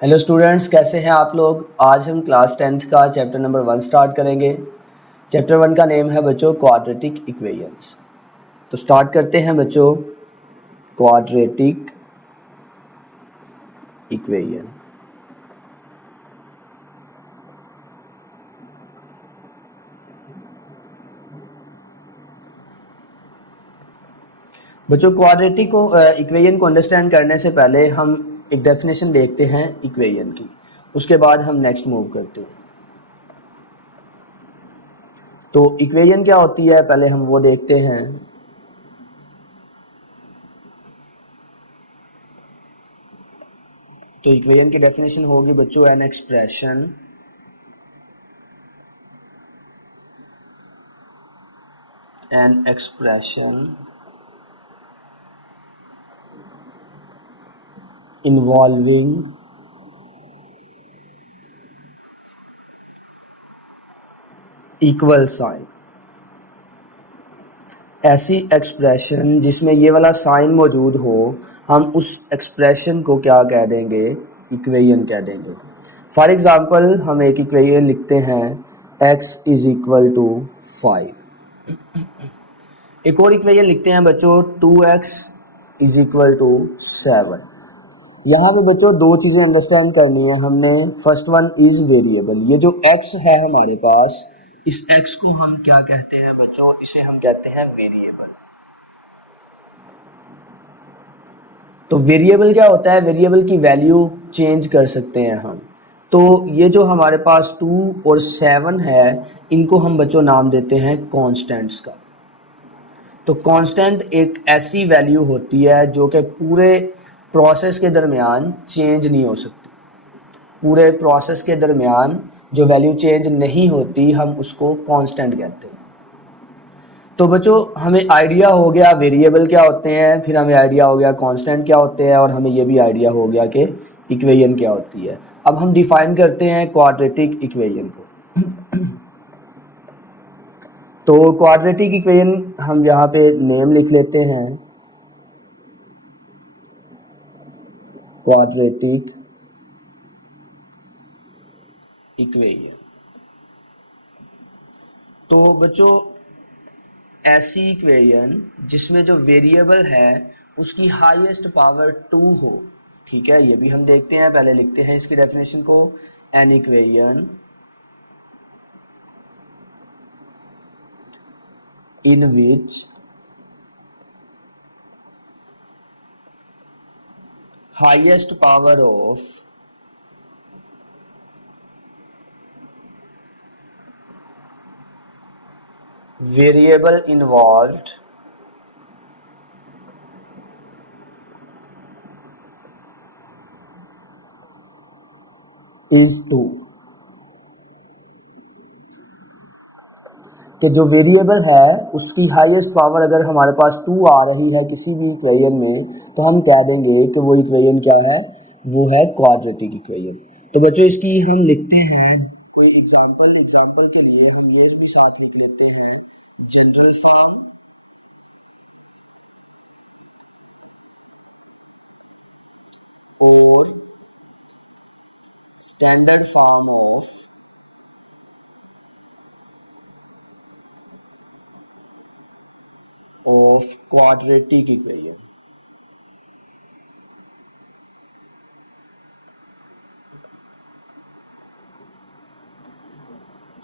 Hello students, कैसे हैं आप लोग। आज हम क्लास 10th का चैप्टर नंबर 1 स्टार्ट करेंगे। चैप्टर 1 का नेम है बच्चों क्वाड्रेटिक इक्वेशंस। तो स्टार्ट करते हैं बच्चों, क्वाड्रेटिक इक्वेशन। बच्चों क्वाड्रेटिक इक्वेशन को अंडरस्टैंड करने से पहले हम एक डेफिनेशन देखते हैं इक्वेशन की, उसके बाद हम नेक्स्ट मूव करते हैं। तो इक्वेशन क्या होती है पहले हम वो देखते हैं। तो इक्वेशन की डेफिनेशन होगी बच्चों an expression involving equal sign. ऐसी एक्सप्रेशन जिसमें ये वाला साइन मौजूद हो, हम उस एक्सप्रेशन को क्या कह देंगे, इक्वेशन कह देंगे। फॉर एग्जांपल हम एक इक्वेशन लिखते हैं x इज इक्वल टू 5। एक और इक्वेशन लिखते हैं बच्चों 2x इज इक्वल टू 7। यहाँ पे बच्चों दो चीज़ें अंडरस्टैंड करनी है हमने। First one is variable. ये जो x है हमारे पास, इस x को हम क्या कहते हैं बच्चों, इसे हम कहते हैं वेरिएबल। तो वेरिएबल क्या होता है, वेरिएबल की वैल्यू चेंज कर सकते हैं हम। तो ये जो हमारे पास 2 और 7 है, इनको हम बच्चों नाम देते हैं कांस्टेंट्स का। तो कांस्टेंट एक ऐसी वैल्यू होती है जो कि पूरे प्रोसेस के दरमियान चेंज नहीं हो सकती। पूरे प्रोसेस के दरमियान जो वैल्यू चेंज नहीं होती, हम उसको कांस्टेंट कहते हैं। तो बच्चों हमें आइडिया हो गया वेरिएबल क्या होते हैं, फिर हमें आइडिया हो गया कांस्टेंट क्या होते हैं, और हमें ये भी आइडिया हो गया कि इक्वेशन क्या होती है। अब हम डिफाइन करते हैं क्वाड्रेटिक इक्वेशन को। तो क्वाड्रेटिक इक्वेशन हम यहाँ पे नेम लिख लेते हैं, क्वाड्रेटिक इक्वेशन। तो बच्चों ऐसी इक्वेशन जिसमें जो वेरिएबल है उसकी हाईएस्ट पावर 2 हो, ठीक है, ये भी हम देखते हैं। पहले लिखते हैं इसकी डेफिनेशन को, an equation in which highest power of variable involved is 2। कि जो वेरिएबल है उसकी हाईएस्ट पावर अगर हमारे पास 2 आ रही है किसी भी इक्वेशन में, तो हम कह देंगे कि वो इक्वेशन क्या है, वो है क्वाड्रेटिक इक्वेशन। तो बच्चों इसकी हम लिखते हैं कोई एग्जांपल के लिए हम ये भी साथ लिख लेते हैं, जनरल फॉर्म और standard form of quadratic equation.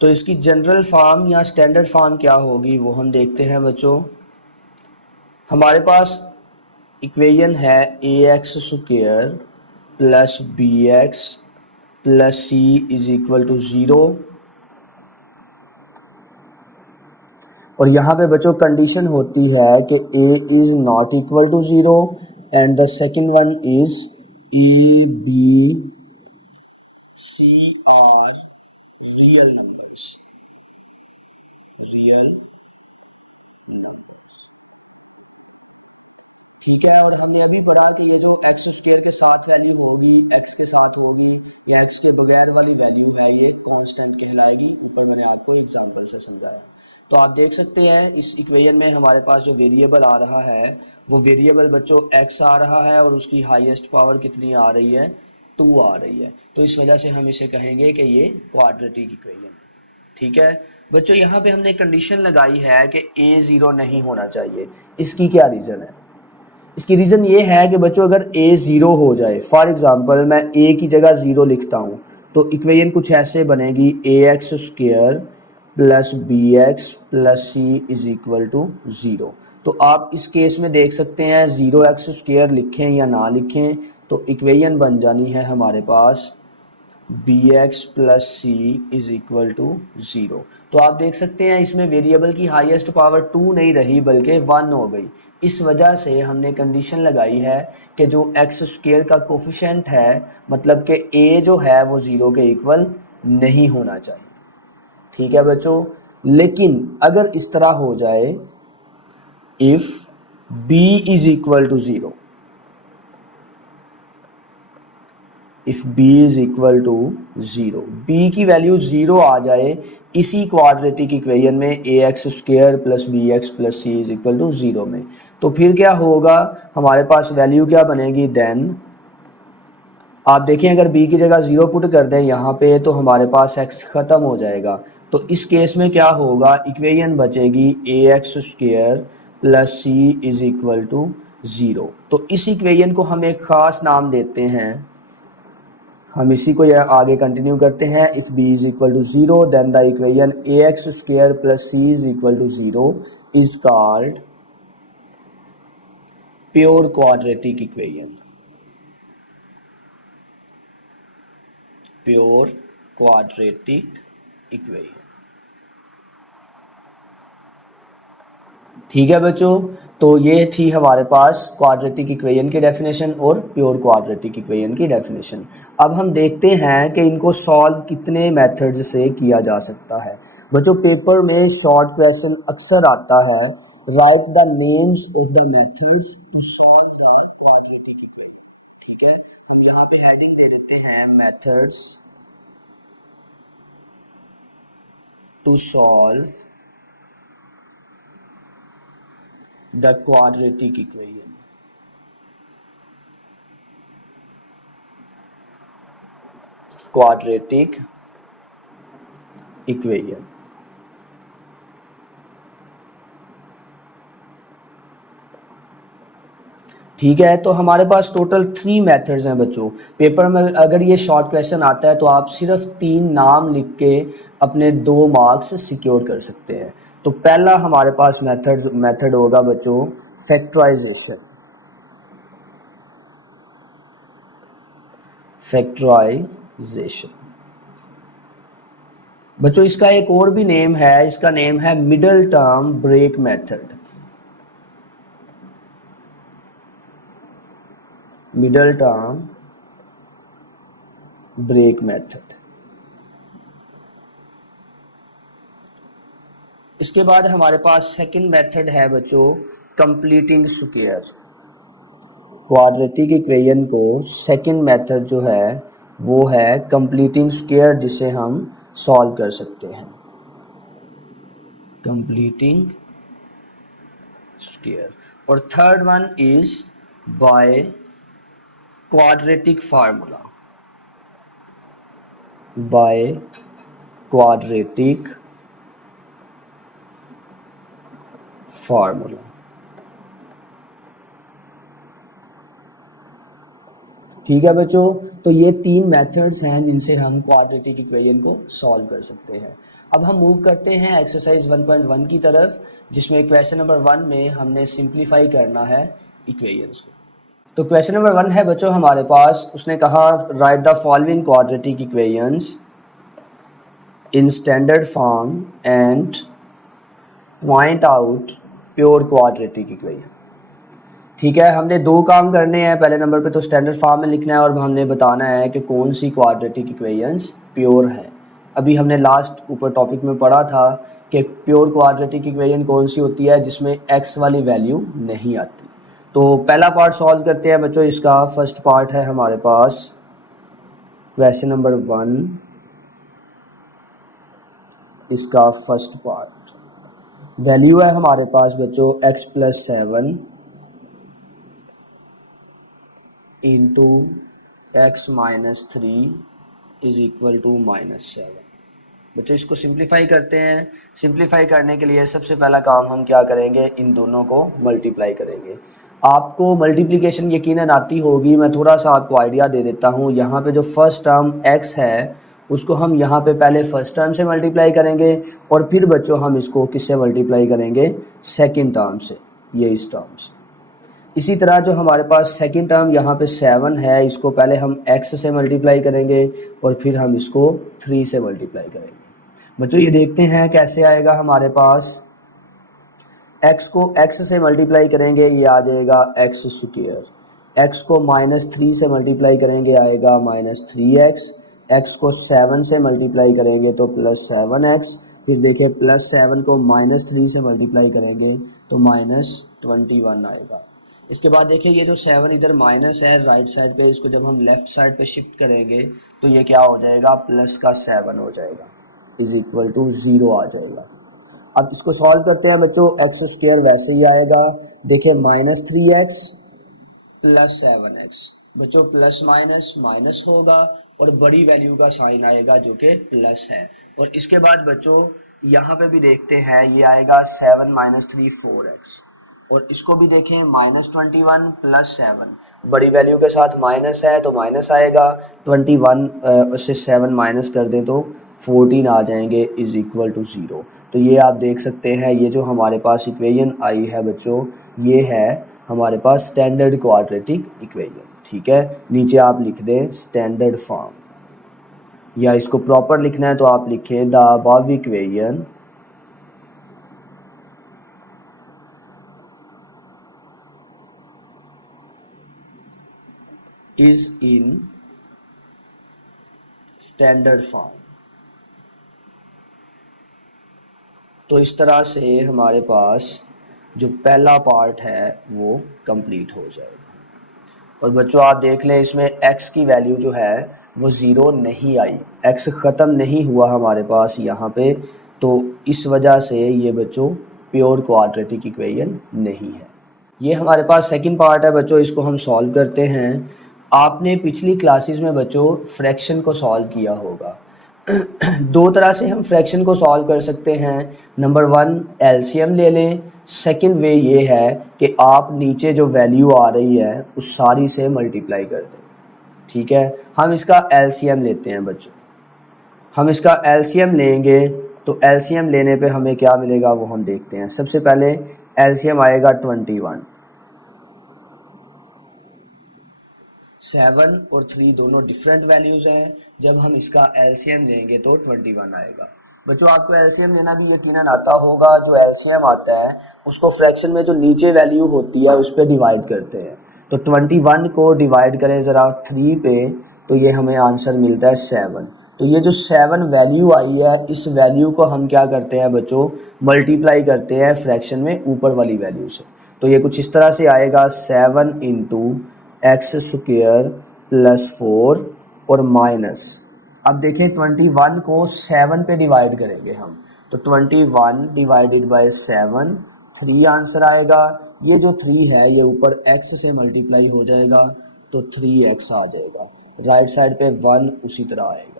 तो इसकी जनरल फॉर्म या स्टैंडर्ड फॉर्म क्या होगी वो हम देखते हैं बच्चों। हमारे पास इक्वेशन है ax² plus bx plus c is equal to 0। और यहाँ पे बच्चों कंडीशन होती है कि a is not equal to 0 and the second one is e b c are real numbers. ठीक है। और हमने अभी पढ़ा कि ये जो x² के साथ वैल्यू होगी, x के साथ होगी या x के बगैर वाली वैल्यू है, ये कांस्टेंट कहलाएगी। ऊपर मैंने आपको एग्जांपल से समझाया। तो आप देख सकते हैं इस इक्वेशन में हमारे पास जो वेरिएबल आ रहा है, वो वेरिएबल बच्चों x आ रहा है और उसकी हाईएस्ट पावर कितनी आ रही है, 2 आ रही है, तो इस वजह से हम इसे कहेंगे कि ये क्वाड्रेटिक इक्वेशन है। ठीक है बच्चों, यहाँ पे हमने कंडीशन लगाई है कि a 0 नहीं होना चाहिए। इसकी क्या रीज़न है? इसकी रीज़न ये है कि बच्चों अगर a 0 हो जाए, फॉर एग्जांपल मैं a की जगह 0 लिखता हूँ, तो इक्वेशन कुछ ऐसे बनेगी ax² plus bx plus c is equal to 0। तो आप इस केस में देख सकते हैं 0x² लिखें या ना लिखें तो इक्वेशन बन जानी है हमारे पास bx plus c is equal to 0। तो आप देख सकते हैं इसमें वेरिएबल की हाईएस्ट पावर 2 नहीं रही बल्कि 1 हो गई। इस वजह से हमने कंडीशन लगाई है कि जो x² का कोफिशिएंट है, मतलब कि a जो है वो 0 के इक्वल नहीं होना चाहिए। ठीक है बच्चों, लेकिन अगर इस तरह हो जाए, if b is equal to 0, if b is equal to 0, b की वैल्यू 0 आ जाए इसी क्वाड्रेटिक इक्वेशन में ax² plus bx plus c is equal to 0 में, तो फिर क्या होगा, हमारे पास वैल्यू क्या बनेगी, देन आप देखें अगर b की जगह 0 पुट कर दें यहाँ पे तो हमारे पास x ख़त्म हो जाएगा। तो इस केस में क्या होगा, इक्वेशन बचेगी ax² plus c is equal to 0। तो इस इक्वेशन को हम एक ख़ास नाम देते हैं, हम इसी को आगे कंटिन्यू करते हैं। If b is equal to 0 then the equation ax² plus c is equal to 0 is called pure quadratic equation, pure quadratic equation. ठीक है बच्चों, तो ये थी हमारे पास क्वाड्रेटिक इक्वेशन की डेफिनेशन और प्योर क्वाड्रेटिक इक्वेशन की डेफिनेशन। अब हम देखते हैं कि इनको सॉल्व कितने मेथड से किया जा सकता है। बच्चों पेपर में शॉर्ट क्वेश्चन अक्सर आता है, write the names of the methods to solve the quadratic equation. ठीक है, हम यहाँ पे हेडिंग दे देते हैं methods to solve the quadratic equation। quadratic equation। ठीक है, तो हमारे पास टोटल 3 मेथड्स हैं बच्चों। पेपर में अगर ये शॉर्ट क्वेश्चन आता है तो आप सिर्फ 3 नाम लिख के अपने 2 मार्क्स सिक्योर कर सकते हैं। तो पहला हमारे पास मेथड होगा बच्चों फैक्टराइजेशन। फैक्टराइजेशन बच्चों इसका एक और भी नेम है, इसका नेम है middle term break method. Middle term break method. इसके बाद हमारे पास सेकंड मेथड है बच्चों कंप्लीटिंग स्क्वायर। क्वाड्रेटिक इक्वेशन को सेकंड मेथड जो है वो है कंप्लीटिंग स्क्वायर, जिसे हम सॉल्व कर सकते हैं। Completing square. और third one is by quadratic formula. By quadratic formula. ठीक है बच्चों, तो ये 3 मेथड्स हैं जिनसे हम क्वाड्रेटिक इक्वेशन को सॉल्व कर सकते हैं। अब हम मूव करते हैं एक्सरसाइज 1.1 की तरफ, जिसमें क्वेश्चन नंबर 1 में हमने सिंप्लीफाई करना है इक्वेशंस को। तो क्वेश्चन नंबर 1 है बच्चों हमारे पास, उसने कहा right the following quadratic equations in standard form and point out pure quadratic equation. ठीक है, हमने 2 काम करने हैं। पहले नंबर पे तो स्टैंडर्ड फॉर्म में लिखना है और हमने बताना है कि कौन सी क्वाड्रेटिक इक्वेशंस प्योर है। अभी हमने लास्ट ऊपर टॉपिक में पढ़ा था कि प्योर क्वाड्रेटिक इक्वेशन कौन सी होती है, जिसमें x वाली वैल्यू नहीं आती। तो पहला पार्ट सॉल्व करते हैं बच्चों। इसका फर्स्ट पार्ट है हमारे पास क्वेश्चन नंबर 1, इसका फर्स्ट पार्ट। वैल्यू है हमारे पास बच्चों x + 7 into x minus three is equal to -7। बच्चों इसको सिंप्लीफाई करते हैं। सिंप्लीफाई करने के लिए सबसे पहला काम हम क्या करेंगे, इन दोनों को मल्टीप्लाई करेंगे। आपको मल्टीप्लिकेशन यकीनन आती होगी, मैं थोड़ा सा आपको आइडिया दे देता हूँ। यहाँ पे जो फर्स्ट टर्म x है उसको हम यहाँ पे पहले फर्स्ट टर्म से मल्टीप्लाई करेंगे और फिर बच्चों हम इसको किससे मल्टीप्लाई करेंगे, सेकेंड टर्म से, ये इस टर्म से। इसी तरह जो हमारे पास सेकंड टर्म यहाँ पे 7 है, इसको पहले हम x से मल्टीप्लाई करेंगे और फिर हम इसको 3 से मल्टीप्लाई करेंगे। बच्चों ये देखते हैं कैसे आएगा हमारे पास। x को x से मल्टीप्लाई करेंगे, ये आ जाएगा x स्क्वायर। x को -3 से मल्टीप्लाई करेंगे, आएगा -3x। x को 7 से मल्टीप्लाई करेंगे तो +7x। फिर देखिए +7 को -3 से मल्टीप्लाई करेंगे तो -21 आएगा। इसके बाद देखिए ये जो 7 इधर माइनस है राइट साइड पे, इसको जब हम लेफ्ट साइड पे शिफ्ट करेंगे तो ये क्या हो जाएगा, +7 हो जाएगा, इज इक्वल टू 0 आ जाएगा। अब इसको सॉल्व करते हैं बच्चों, एक्स स्क्वायर वैसे ही आएगा। देखिए -3x + 7x, बच्चों प्लस माइनस माइनस होगा और बड़ी वैल्यू का साइन आएगा जो कि प्लस है। और इसके बाद बच्चों यहाँ पे भी देखते हैं, ये आएगा 7 - 3 4x, और इसको भी देखें -21 + 7, बड़ी वैल्यू के साथ माइनस है तो माइनस आएगा। 21 से 7 माइनस कर दें तो 14 आ जाएंगे, इज इक्वल टू 0। तो ये आप देख सकते हैं, ये जो हमारे पास इक्वेशन आई है बच्चों, ये है हमारे पास स्टैंडर्ड क्वाड्रेटिक इक्वेशन। ठीक है, नीचे आप लिख दें स्टैंडर्ड फॉर्म, या इसको प्रॉपर लिखना है तो आप लिखें the above equation is in standard form. तो इस तरह से हमारे पास जो पहला पार्ट है वो कंप्लीट हो जाएगा। और बच्चों आप देख लें, इसमें x की वैल्यू जो है वो 0 नहीं आई, x ख़त्म नहीं हुआ हमारे पास यहाँ पे, तो इस वजह से ये बच्चों प्योर क्वाड्रेटिक इक्वेशन नहीं है। ये हमारे पास सेकंड पार्ट है बच्चों, इसको हम सॉल्व करते हैं। आपने पिछली क्लासेस में बच्चों फ्रैक्शन को सॉल्व किया होगा। दो तरह से हम फ्रैक्शन को सॉल्व कर सकते हैं। नंबर 1 एलसीएम ले लें। सेकंड वे ये है कि आप नीचे जो वैल्यू आ रही है उस सारी से मल्टीप्लाई कर दें। ठीक है, हम इसका एलसीएम लेते हैं बच्चों। हम इसका एलसीएम लेंगे तो एलसीएम लेने पे हमें क्या मिलेगा वो हम देखते हैं। सबसे पहले एलसीएम आएगा 21। 7 और 3 दोनों डिफरेंट वैल्यूज़ हैं, जब हम इसका एलसीएम लेंगे तो 21 आएगा। बच्चों आपको एलसीएम लेना भी यकीनन आता होगा। जो एलसीएम आता है उसको फ्रैक्शन में जो नीचे वैल्यू होती है उस पर डिवाइड करते हैं। तो 21 को डिवाइड करें ज़रा 3 पे, तो ये हमें आंसर मिलता है 7। तो ये जो 7 वैल्यू आई है, इस वैल्यू को हम क्या करते हैं बच्चों, मल्टीप्लाई करते हैं फ्रैक्शन में ऊपर वाली वैल्यू से। तो ये कुछ इस तरह से आएगा 7 × x² + 4 और माइनस। अब देखें 21 को 7 पे डिवाइड करेंगे हम, तो 21 डिवाइडेड बाय 7, 3 आंसर आएगा। ये जो 3 है ये ऊपर x से मल्टीप्लाई हो जाएगा तो 3x आ जाएगा। राइट साइड पे 1 उसी तरह आएगा।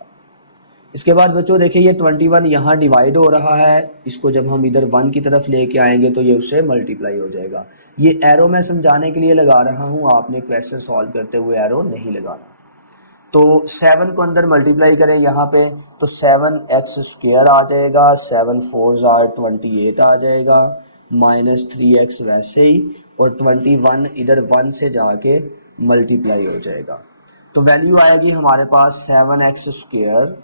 इसके बाद बच्चों देखिए ये 21 यहाँ डिवाइड हो रहा है, इसको जब हम इधर 1 की तरफ लेके आएंगे तो ये उससे मल्टीप्लाई हो जाएगा। ये एरो मैं समझाने के लिए लगा रहा हूँ, आपने क्वेश्चन सॉल्व करते हुए एरो नहीं लगाना। तो 7 को अंदर मल्टीप्लाई करें यहाँ पे, तो 7x² आ जाएगा, 7 4s are 28 आ जाएगा, -3x वैसे ही, और 21 इधर 1 से जाके मल्टीप्लाई हो जाएगा। तो वैल्यू आएगी हमारे पास 7x²,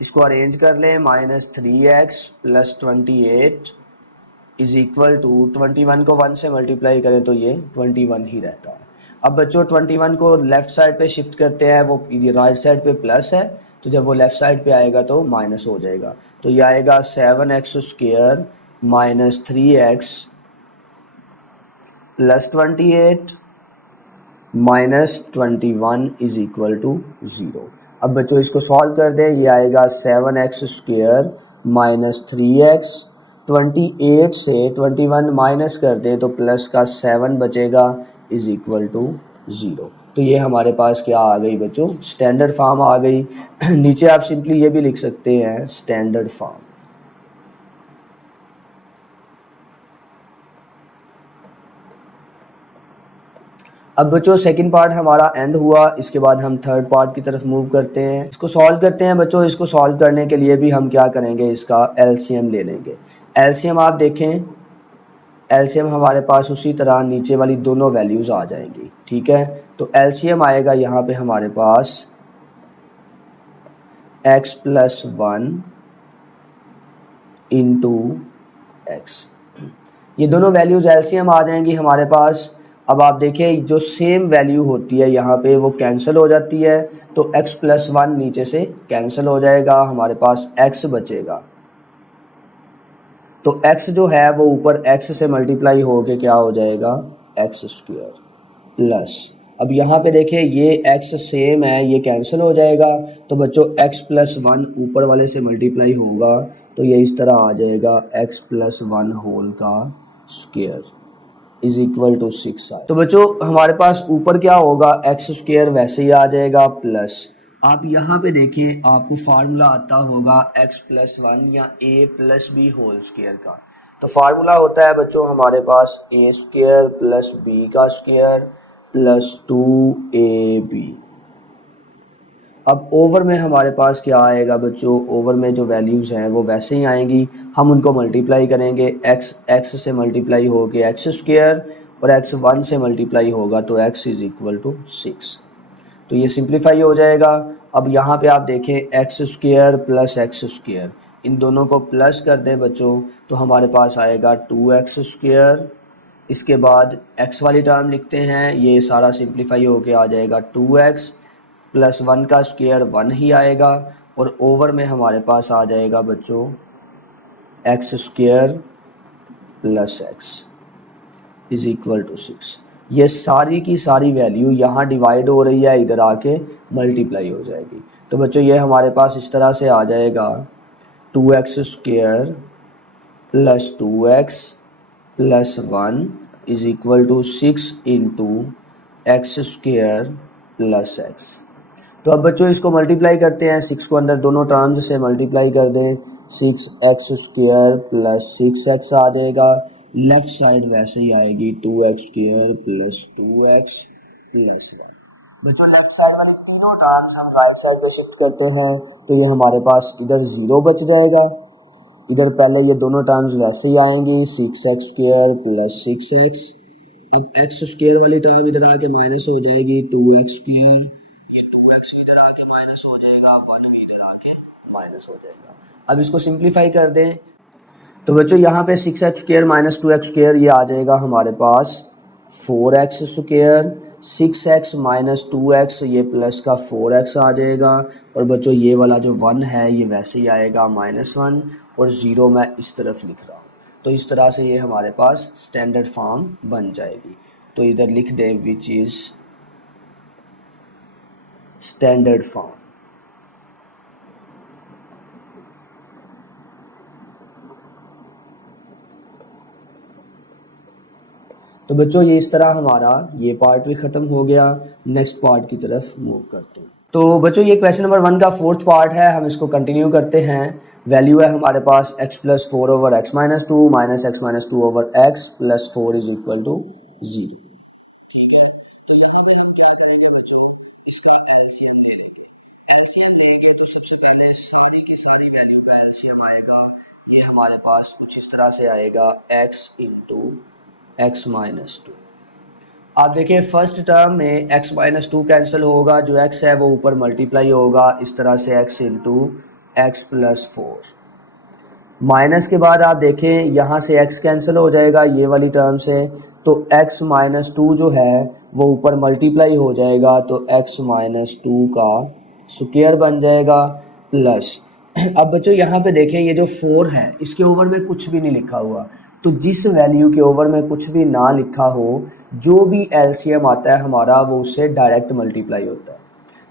इसको अरेंज कर लें, -3x + 28 इज इक्वल टू 21 को 1 से मल्टीप्लाई करें तो ये 21 ही रहता है। अब बच्चों 21 को लेफ़्ट साइड पे शिफ्ट करते हैं, वो राइट साइड पे प्लस है, तो जब वो लेफ़्ट साइड पे आएगा तो माइनस हो जाएगा। तो ये आएगा 7x² - 3x + 28 -21 is equal to 0। अब बच्चों इसको सॉल्व कर दें, ये आएगा 7x² - 3x, 28 से 21 माइनस कर दें तो प्लस का 7 बचेगा, इज इक्वल टू 0। तो तो ये हमारे पास क्या आ गई बच्चों, स्टैंडर्ड फॉर्म आ गई। नीचे आप सिंपली ये भी लिख सकते हैं स्टैंडर्ड फॉर्म। अब बच्चों सेकंड पार्ट हमारा एंड हुआ, इसके बाद हम थर्ड पार्ट की तरफ मूव करते हैं। इसको सॉल्व करते हैं बच्चों। इसको सॉल्व करने के लिए भी हम क्या करेंगे, इसका एलसीएम ले लेंगे। एलसीएम आप देखें, एलसीएम हमारे पास उसी तरह नीचे वाली दोनों वैल्यूज़ आ जाएंगी, ठीक है। तो एलसीएम आएगा यहाँ पे हमारे पास x+1 इंटू एक्स, ये दोनों वैल्यूज़ एलसीएम आ जाएंगी हमारे पास। अब आप देखिए जो सेम वैल्यू होती है यहाँ पे वो कैंसिल हो जाती है, तो x+1 नीचे से कैंसिल हो जाएगा, हमारे पास x बचेगा। तो x जो है वो ऊपर x से मल्टीप्लाई होके क्या हो जाएगा, x² प्लस, अब यहाँ पे देखिए ये x सेम है, ये कैंसिल हो जाएगा, तो बच्चों x+1 ऊपर वाले से मल्टीप्लाई होगा, तो ये इस तरह आ जाएगा x+1 होल का स्क्वायर इज इक्वल टू 6। तो बच्चों हमारे पास ऊपर क्या होगा, x² वैसे ही आ जाएगा प्लस, आप यहाँ पे देखिए आपको फार्मूला आता होगा x+1 या a+b होल स्क्वायर का। तो फार्मूला होता है बच्चों हमारे पास a² प्लस b का स्क्वायर प्लस 2ab। अब ओवर में हमारे पास क्या आएगा बच्चों, ओवर में जो वैल्यूज़ हैं वो वैसे ही आएंगी, हम उनको मल्टीप्लाई करेंगे, x से मल्टीप्लाई हो गया x² और x1 से मल्टीप्लाई होगा तो x इज इक्वल टू 6, तो ये सिंप्लीफाई हो जाएगा। अब यहाँ पे आप देखें x² प्लस x², इन दोनों को प्लस कर दें बच्चों तो हमारे पास आएगा 2x², इसके बाद x वाली टर्म लिखते हैं, ये सारा सिंप्लीफाई होके आ जाएगा 2x प्लस 1 का स्क्वायर 1 ही आएगा, और ओवर में हमारे पास आ जाएगा बच्चों x² plus x is equal to 6। ये सारी की सारी वैल्यू यहाँ डिवाइड हो रही है, इधर आके मल्टीप्लाई हो जाएगी। तो बच्चों ये हमारे पास इस तरह से आ जाएगा 2x² plus 2x plus 1 is equal to 6 into x² plus x। तो अब बच्चों इसको मल्टीप्लाई करते हैं, 6 को अंदर दोनों टर्म्स से मल्टीप्लाई कर दें, 6x² प्लस 6x आ जाएगा, लेफ्ट साइड वैसे ही आएगी 2x² प्लस 2x प्लस 1। बच्चों लेफ्ट साइड वाली तीनों टर्म्स हम राइट साइड पे शिफ्ट करते हैं, तो ये हमारे पास इधर 0 बच जाएगा, इधर पहले ये दोनों टर्म्स वैसे ही आएंगी 6x² प्लस 6x। अब x² वाली टर्म इधर आके माइनस हो जाएगी 2x², इधर आके माइनस हो जाएगा, 1 भी इधर आके माइनस हो जाएगा। अब इसको सिंप्लीफाई कर दें तो बच्चों यहाँ पे 6x² माइनस 2x² ये आ जाएगा हमारे पास 4x², 6x माइनस 2x ये प्लस का 4x आ जाएगा, और बच्चों ये वाला जो 1 है ये वैसे ही आएगा -1, और 0 मैं इस तरफ लिख रहा हूँ। तो इस तरह से ये हमारे पास स्टैंडर्ड फॉर्म बन जाएगी। तो इधर लिख दें विच इज़ स्टैंडर्ड फॉर्म। तो बच्चों ये इस तरह हमारा ये पार्ट भी ख़त्म हो गया, नेक्स्ट पार्ट की तरफ मूव करते हैं। तो बच्चों ये क्वेश्चन नंबर 1 का 4th पार्ट है, हम इसको कंटिन्यू करते हैं। वैल्यू है हमारे पास x+4 over x minus 2 minus x minus 2 over x plus 4 is equal to 0। LCM लेंगे तो सबसे पहले सारी की सारी वैल्यू का एलसीएम आएगा, ये हमारे पास कुछ इस तरह से आएगा x इंटू x माइनस 2। आप देखिए फर्स्ट टर्म में x माइनस 2 कैंसिल होगा, जो x है वो ऊपर मल्टीप्लाई होगा इस तरह से x into x plus 4। Minus के बाद आप देखें यहाँ से x कैंसिल हो जाएगा ये वाली टर्म से, तो x माइनस 2 जो है वो ऊपर मल्टीप्लाई हो जाएगा, तो x माइनस 2 का स्क्वायर बन जाएगा प्लस। अब बच्चों यहाँ पे देखें ये जो 4 है इसके ओवर में कुछ भी नहीं लिखा हुआ, तो जिस वैल्यू के ओवर में कुछ भी ना लिखा हो जो भी एलसीएम आता है हमारा वो उससे डायरेक्ट मल्टीप्लाई होता है।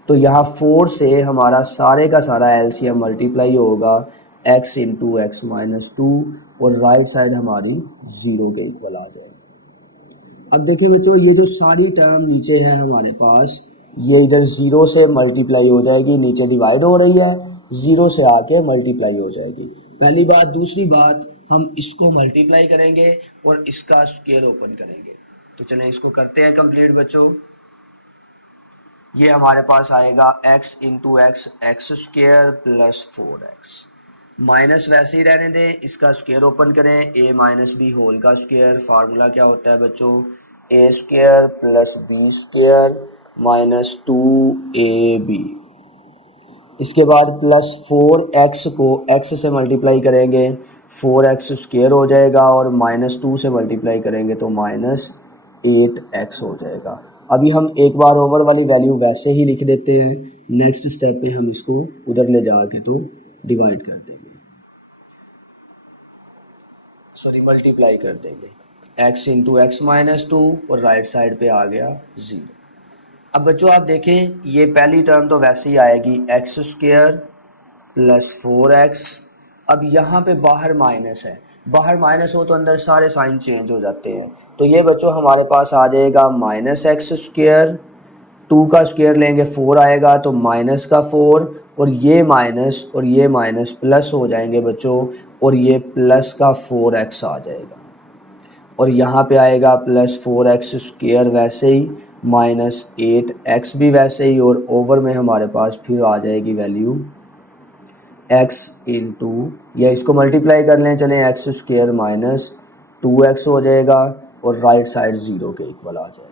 तो यहाँ 4 से हमारा सारे का सारा एलसीएम मल्टीप्लाई होगा x इंटू एक्स माइनस 2, और राइट साइड हमारी 0 के इक्वल आ जाएगी। अब देखिए बच्चों, ये जो सारी टर्म नीचे है हमारे पास, ये इधर जीरो से मल्टीप्लाई हो जाएगी, नीचे डिवाइड हो रही है, जीरो से आके मल्टीप्लाई हो जाएगी। पहली बात। दूसरी बात, हम इसको मल्टीप्लाई करेंगे और इसका स्क्वायर ओपन करेंगे। तो चलें इसको करते हैं कंप्लीट बच्चों। ये हमारे पास आएगा x into x, x square plus 4x। Minus वैसे ही रहने दें, इसका स्क्वायर ओपन करें, a माइनस बी होल का स्क्वायर। फार्मूला क्या होता है बच्चों, a square plus b square minus 2ab। इसके बाद प्लस 4x को x से मल्टीप्लाई करेंगे, 4x स्क्वायर हो जाएगा, और माइनस 2 से मल्टीप्लाई करेंगे तो माइनस 8x हो जाएगा। अभी हम एक बार ओवर वाली वैल्यू वैसे ही लिख देते हैं, नेक्स्ट स्टेप पे हम इसको उधर ले जाके तो डिवाइड कर देंगे, सॉरी मल्टीप्लाई कर देंगे। x इंटू एक्स माइनस 2 और राइट साइड पे आ गया 0। अब बच्चों आप देखें, ये पहली टर्म तो वैसे ही आएगी एक्स स्क्वायर प्लस 4x। अब यहाँ पे बाहर माइनस है, बाहर माइनस हो तो अंदर सारे साइन चेंज हो जाते हैं। तो ये बच्चों हमारे पास आ जाएगा माइनस एक्स स्क्वायर, 2 का स्क्वायर लेंगे 4 आएगा, तो माइनस का 4, और ये माइनस प्लस हो जाएंगे बच्चों, और ये प्लस का 4x आ जाएगा, और यहाँ पे आएगा प्लस 4x स्क्वायर वैसे ही, माइनस 8x भी वैसे ही, और ओवर में हमारे पास फिर आ जाएगी वैल्यू x इंटू, या इसको मल्टीप्लाई कर लें, चलें एक्स स्क्वायर माइनस 2x हो जाएगा, और राइट साइड 0 के इक्वल आ जाएगा।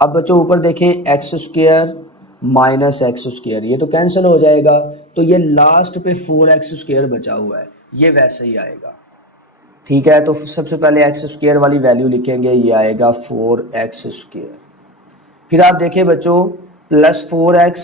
अब बच्चों ऊपर देखें, x square minus x square, ये तो कैंसिल हो जाएगा, तो ये लास्ट पे 4x स्क्वायर बचा हुआ है, ये वैसे ही आएगा। ठीक है, तो सबसे पहले एक्स स्क्वायर वाली वैल्यू लिखेंगे, ये आएगा 4x स्क्वायर। फिर आप देखें बच्चों, प्लस 4x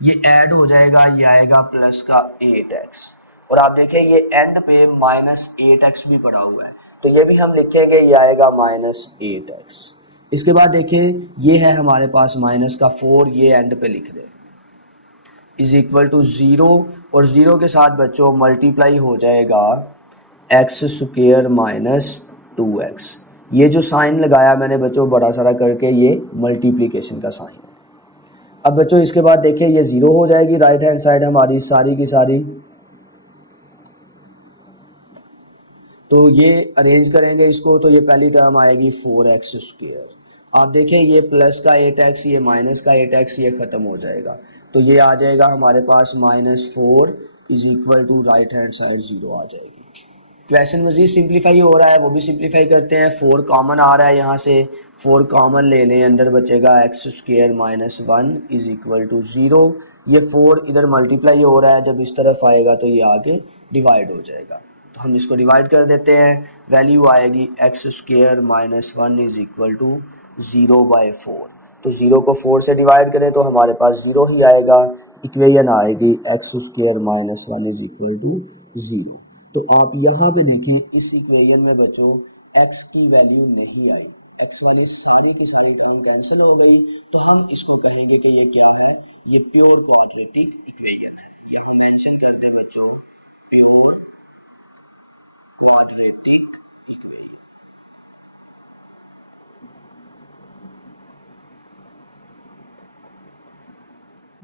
ये ऐड हो जाएगा, ये आएगा प्लस का 8x, और आप देखें ये एंड पे माइनस 8x भी पड़ा हुआ है, तो ये भी हम लिखेंगे, ये आएगा माइनस 8x। इसके बाद देखिए, ये है हमारे पास माइनस का 4, ये एंड पे लिख दें, इज इक्वल टू 0, और 0 के साथ बच्चों मल्टीप्लाई हो जाएगा एक्स स्क्वायर माइनस 2x। ये जो साइन लगाया मैंने बच्चों बड़ा सारा करके, ये मल्टीप्लिकेशन का साइन है। अब बच्चों इसके बाद देखिए, ये 0 हो जाएगी राइट हैंड साइड हमारी सारी की सारी, तो ये अरेंज करेंगे इसको, तो ये पहली टर्म आएगी 4x स्क्वायर। आप देखें, ये प्लस का 8x, ये माइनस का 8x, ये ख़त्म हो जाएगा, तो ये आ जाएगा हमारे पास -4 is equal to right hand side 0 आ जाएगी। क्वेश्चन मजीद सिंप्लीफाई हो रहा है, वो भी सिंप्लीफाई करते हैं। 4 कॉमन आ रहा है, यहाँ से 4 कॉमन ले लें, अंदर बचेगा x square minus 1 is equal to 0। ये 4 इधर मल्टीप्लाई हो रहा है, जब इस तरफ आएगा तो ये आगे डिवाइड हो जाएगा, तो हम इसको डिवाइड कर देते हैं। वैल्यू आएगी x square minus 1 is equal to 0/4। तो 0 को 4 से डिवाइड करें तो हमारे पास 0 ही आएगा। इक्वेशन आएगी x square minus 1 is equal to 0। तो आप यहाँ पे देखें, इस इक्वेशन में बच्चों x की वैल्यू नहीं आई, x वाली सारी की सारी टर्म कैंसिल हो गई, तो हम इसको कहेंगे कि ये क्या है, ये प्योर क्वाड्रेटिक इक्वेशन है। यहाँ मेंशन करते हैं बच्चों प्योर क्वाड्रेटिक इक्वेशन।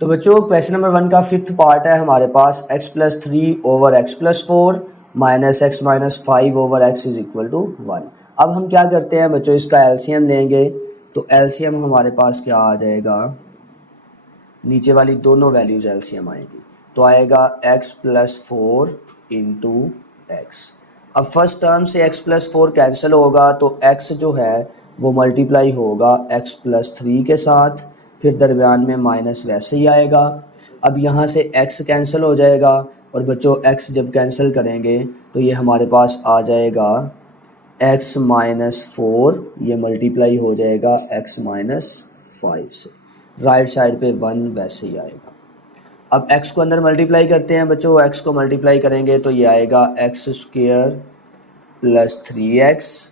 तो बच्चों क्वेश्चन नंबर 1 का 5th पार्ट है हमारे पास, x plus 3 over x plus 4 minus x minus 5 over x is equal to 1। अब हम क्या करते हैं बच्चों, इसका एलसीएम लेंगे, तो एलसीएम हमारे पास क्या आ जाएगा, नीचे वाली दोनों वैल्यूज एलसीएम आएगी, तो आएगा x प्लस 4 इंटू एक्स। अब फर्स्ट टर्म से x प्लस 4 कैंसिल होगा, तो x जो है वो मल्टीप्लाई होगा x प्लस 3 के साथ, फिर दरमियान में माइनस वैसे ही आएगा। अब यहाँ से x कैंसिल हो जाएगा, और बच्चों x जब कैंसिल करेंगे तो ये हमारे पास आ जाएगा x माइनस 4, ये मल्टीप्लाई हो जाएगा x माइनस 5 से, राइट साइड पे 1 वैसे ही आएगा। अब x को अंदर मल्टीप्लाई करते हैं बच्चों, x को मल्टीप्लाई करेंगे तो ये आएगा x square plus 3x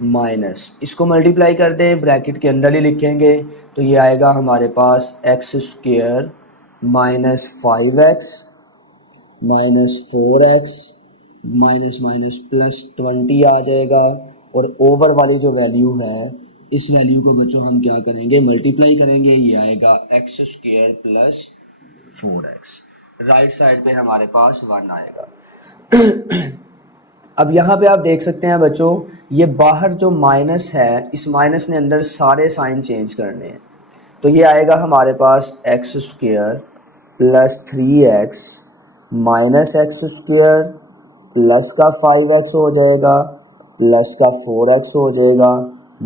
minus, इसको मल्टीप्लाई करते हैं ब्रैकेट के अंदर ही लिखेंगे, तो ये आएगा हमारे पास x square minus 5x minus 4x minus minus plus 20 आ जाएगा, और ओवर वाली जो वैल्यू है इस वैल्यू को बच्चों हम क्या करेंगे, मल्टीप्लाई करेंगे, ये आएगा x square plus 4x। Right side पे हमारे पास 1 आएगा। अब यहाँ पे आप देख सकते हैं बच्चों, ये बाहर जो माइनस है, इस माइनस ने अंदर सारे साइन चेंज करने हैं। तो ये आएगा हमारे पास x square plus 3x minus x square plus का 5x हो जाएगा प्लस का 4x हो जाएगा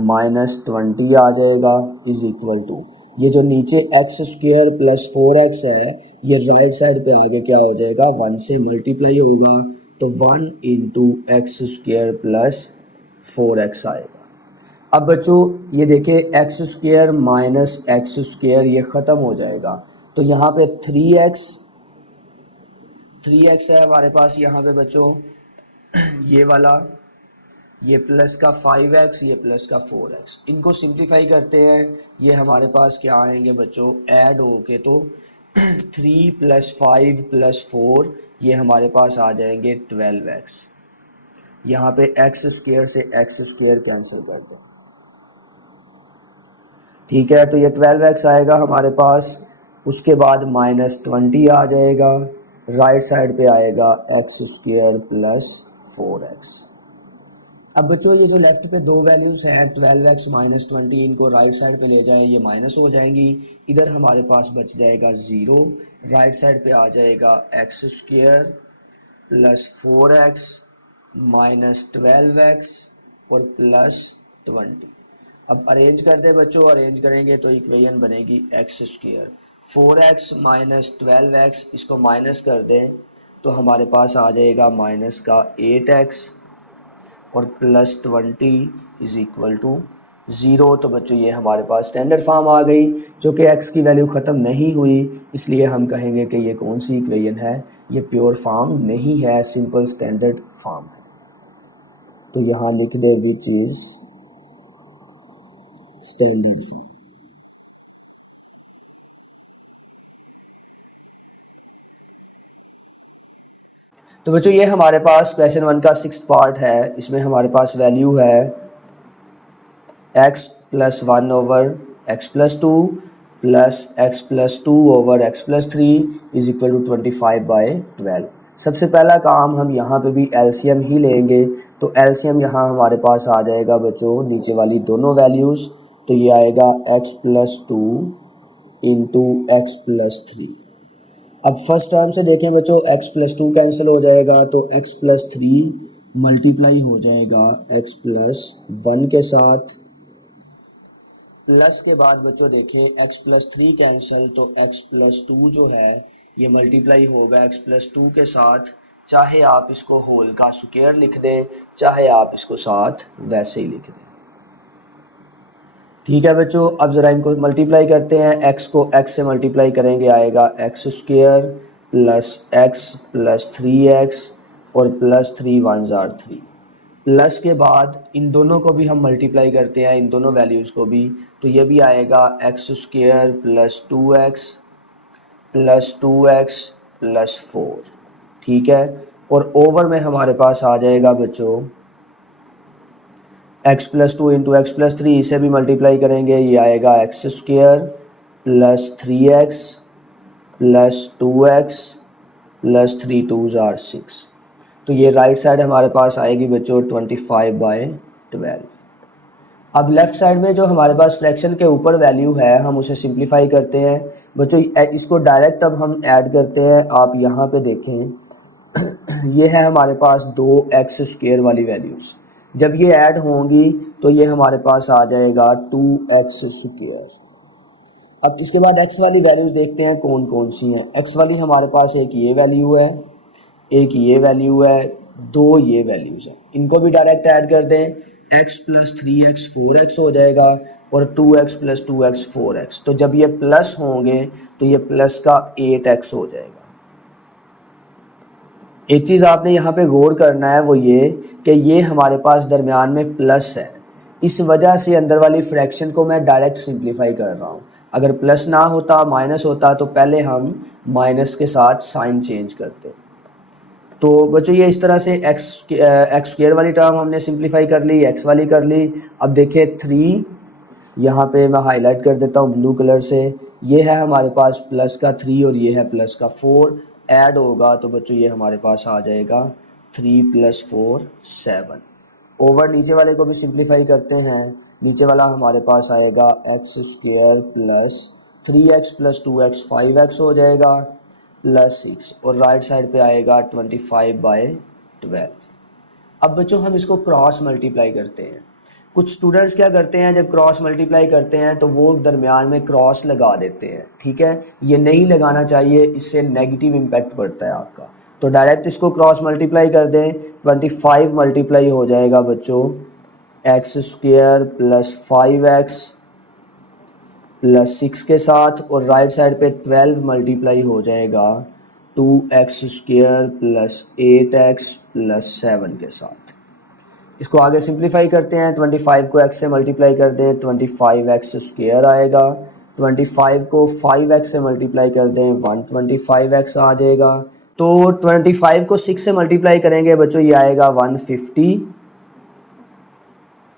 माइनस 20 आ जाएगा इज इक्वल टू, ये जो नीचे एक्स स्क्वायर प्लस 4x है ये राइट साइड पे आगे क्या हो जाएगा, 1 से मल्टीप्लाई होगा तो 1 into x square plus 4x आएगा। अब बच्चों ये देखिए x square minus x square ये ख़त्म हो जाएगा, तो यहाँ पे 3x है हमारे पास यहाँ पे बच्चों, ये वाला, ये प्लस का 5x, ये प्लस का 4x, इनको सिंप्लीफाई करते हैं, ये हमारे पास क्या आएंगे बच्चों, ऐड होके तो 3 प्लस 5 प्लस 4 ये हमारे पास आ जाएंगे 12x। यहाँ पे एक्स स्क्वायर से एक्स स्क्वायर कैंसिल कर दें, ठीक है, तो ये 12x आएगा हमारे पास। उसके बाद माइनस 20 आ जाएगा, राइट साइड पे आएगा एक्स स्क्वायर प्लस 4x। अब बच्चों ये जो लेफ्ट पे दो वैल्यूज़ हैं 12x माइनस 20, इनको राइट साइड पे ले जाएं, ये माइनस हो जाएंगी, इधर हमारे पास बच जाएगा 0, राइट साइड पे आ जाएगा x square plus 4x minus 12x और प्लस 20। अब अरेंज कर दे बच्चों, अरेंज करेंगे तो इक्वेशन बनेगी x square 4x minus 12x, इसको माइनस कर दें तो हमारे पास आ जाएगा माइनस का 8x और प्लस 20 इज इक्वल टू 0। तो बच्चों ये हमारे पास स्टैंडर्ड फॉर्म आ गई, जो कि x की वैल्यू ख़त्म नहीं हुई, इसलिए हम कहेंगे कि ये कौन सी इक्वेशन है, ये प्योर फॉर्म नहीं है, सिंपल स्टैंडर्ड फॉर्म है। तो यहाँ लिख दे विच इज स्टैंडर्ड फॉर्म। तो बच्चों ये हमारे पास क्वेश्चन 1 का 6th पार्ट है, इसमें हमारे पास वैल्यू है x plus 1 over x plus 2 plus x plus 2 over x plus 3 is equal to 25/12। सबसे पहला काम हम यहाँ पे भी एलसीएम ही लेंगे, तो एलसीएम यहाँ हमारे पास आ जाएगा बच्चों नीचे वाली दोनों वैल्यूज़, तो ये आएगा x plus 2 into x plus 3। अब फर्स्ट टर्म से देखें बच्चों, x प्लस 2 कैंसिल हो जाएगा तो x प्लस 3 मल्टीप्लाई हो जाएगा x प्लस 1 के साथ, प्लस के बाद बच्चों देखिए x प्लस 3 कैंसिल तो x प्लस 2 जो है ये मल्टीप्लाई होगा x प्लस 2 के साथ, चाहे आप इसको होल का स्क्वायर लिख दें, चाहे आप इसको साथ वैसे ही लिख दें, ठीक है बच्चों। अब ज़रा इनको मल्टीप्लाई करते हैं, x को x से मल्टीप्लाई करेंगे आएगा x square plus x plus 3x और प्लस 3 1 जार 3, प्लस के बाद इन दोनों को भी हम मल्टीप्लाई करते हैं, इन दोनों वैल्यूज़ को भी, तो ये भी आएगा x square plus 2x plus 2x plus 4, ठीक है, और ओवर में हमारे पास आ जाएगा बच्चों x plus 2 into x plus 3, इसे भी मल्टीप्लाई करेंगे, ये आएगा x square plus 3x plus 2x plus 3 2 jar 6, तो ये राइट साइड हमारे पास आएगी बच्चों 25/12। अब लेफ़्ट साइड में जो हमारे पास फ्रैक्शन के ऊपर वैल्यू है हम उसे सिंप्लीफाई करते हैं बच्चों, इसको डायरेक्ट अब हम ऐड करते हैं। आप यहाँ पे देखें ये है हमारे पास 2x स्क्वायर वाली वैल्यूज़, जब ये ऐड होंगी तो ये हमारे पास आ जाएगा 2x स्क्वायर। अब इसके बाद x वाली वैल्यूज़ देखते हैं कौन कौन सी हैं। x वाली हमारे पास एक ये वैल्यू है, एक ये वैल्यू है, दो ये वैल्यूज़ हैं, इनको भी डायरेक्ट ऐड कर दें, x प्लस 3x 4x हो जाएगा और 2x प्लस 2x 4x, तो जब ये प्लस होंगे तो ये प्लस का 8x हो जाएगा। एक चीज़ आपने यहाँ पे गौर करना है वो ये कि ये हमारे पास दरमियान में प्लस है, इस वजह से अंदर वाली फ्रैक्शन को मैं डायरेक्ट सिंप्लीफाई कर रहा हूँ। अगर प्लस ना होता माइनस होता तो पहले हम माइनस के साथ साइन चेंज करते। तो बच्चों ये इस तरह से एक्स स्क्वायर वाली टर्म हमने सिंप्लीफाई कर ली, एक्स वाली कर ली। अब देखिए 3 यहाँ पे मैं हाईलाइट कर देता हूँ ब्लू कलर से, ये है हमारे पास प्लस का 3 और ये है प्लस का 4, ऐड होगा तो बच्चों ये हमारे पास आ जाएगा 3 + 4 7। ओवर नीचे वाले को भी सिंप्लीफाई करते हैं, नीचे वाला हमारे पास आएगा x² plus 3x + 2x 5x हो जाएगा प्लस 6, और राइट साइड पे आएगा 25/12। अब बच्चों हम इसको क्रॉस मल्टीप्लाई करते हैं। कुछ स्टूडेंट्स क्या करते हैं, जब क्रॉस मल्टीप्लाई करते हैं तो वो दरमियान में क्रॉस लगा देते हैं, ठीक है, ये नहीं लगाना चाहिए, इससे नेगेटिव इम्पैक्ट पड़ता है आपका। तो डायरेक्ट इसको क्रॉस मल्टीप्लाई कर दें, 25 मल्टीप्लाई हो जाएगा बच्चों x² प्लस 5x प्लस 6 के साथ, और राइट साइड पे 12 मल्टीप्लाई हो जाएगा 2x² प्लस 8x प्लस 7 के साथ। इसको आगे सिंप्लीफाई करते हैं, 25 को x से मल्टीप्लाई कर दें 25x² आएगा, 25 को 5x से मल्टीप्लाई कर दें 125x आ जाएगा। तो 25 को 6 से मल्टीप्लाई करेंगे बच्चों ये आएगा 150,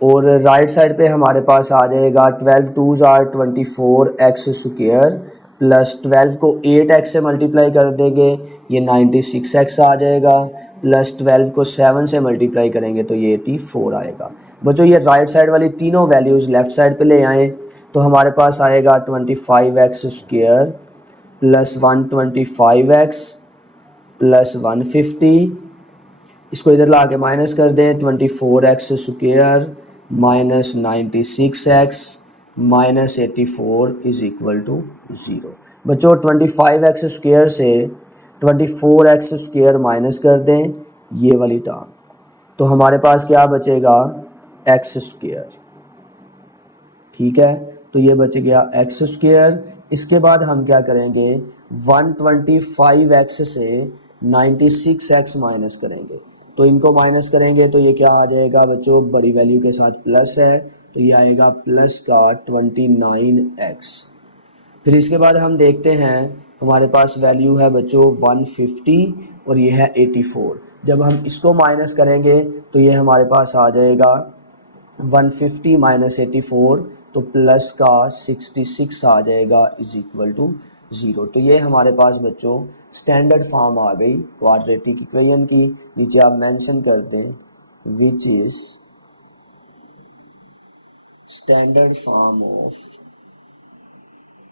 और राइट साइड पे हमारे पास आ जाएगा 12 2s are 24x² प्लस 12 को 8x से मल्टीप्लाई कर देंगे ये 96x आ जाएगा, प्लस 12 को 7 से मल्टीप्लाई करेंगे तो ये 84 आएगा। बच्चों ये राइट साइड वाली तीनों वैल्यूज़ लेफ़्ट साइड पे ले आएँ तो हमारे पास आएगा 25x² प्लस 125x प्लस 150, इसको इधर ला के माइनस कर दें, 24x² minus 96x minus 84 is equal to 0। बच्चों 25x² से 24x² माइनस कर दें ये वाली टर्म, तो हमारे पास क्या बचेगा x², ठीक है, तो ये बच गया x²। इसके बाद हम क्या करेंगे 125x से 96x माइनस करेंगे, तो इनको माइनस करेंगे तो ये क्या आ जाएगा बच्चों, बड़ी वैल्यू के साथ प्लस है तो ये आएगा प्लस का 29x। फिर इसके बाद हम देखते हैं हमारे पास वैल्यू है बच्चों 150 और ये है 84। जब हम इसको माइनस करेंगे तो ये हमारे पास आ जाएगा 150 माइनस 84, तो प्लस का 66 आ जाएगा इज इक्वल टू 0। तो ये हमारे पास बच्चों स्टैंडर्ड फॉर्म आ गई क्वाड्रेटिक इक्वेशन की। नीचे आप मेंशन कर दें which is standard form of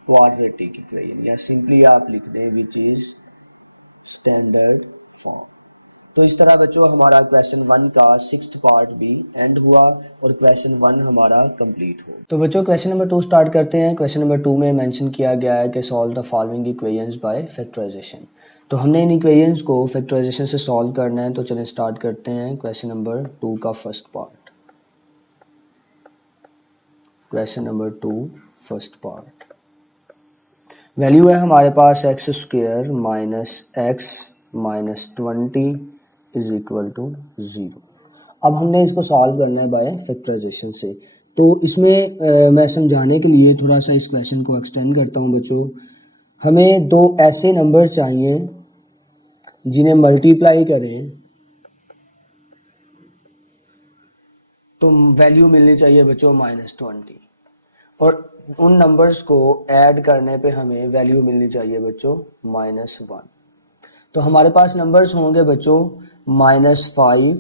quadratic equation, या सिंपली आप लिख दें विच इज स्टैंडर्ड फॉर्म। तो इस तरह बच्चों हमारा क्वेश्चन 1 का 6th पार्ट भी एंड हुआ और क्वेश्चन 1 हमारा कंप्लीट हो। तो बच्चों क्वेश्चन नंबर 2 स्टार्ट करते हैं। क्वेश्चन नंबर 2 में मेंशन किया गया है कि solve the following equations by factorization. तो हमने इन इक्वेशंस को फैक्टराइजेशन से सॉल्व करना है, तो चलिए स्टार्ट करते हैं क्वेश्चन नंबर 2 का first part. Question number 2 first part, value है हमारे पास x² minus x minus 20 is equal to 0। अब हमने इसको सॉल्व करना है बाय फैक्टराइजेशन से। तो इसमें मैं समझाने के लिए थोड़ा सा इस क्वेश्चन को एक्सटेंड करता हूँ बच्चों। हमें दो ऐसे नंबर चाहिए जिन्हें मल्टीप्लाई करें तो वैल्यू मिलनी चाहिए बच्चों -20, और उन नंबर्स को ऐड करने पे हमें वैल्यू मिलनी चाहिए बच्चों -1। तो हमारे पास नंबर्स होंगे बच्चों -5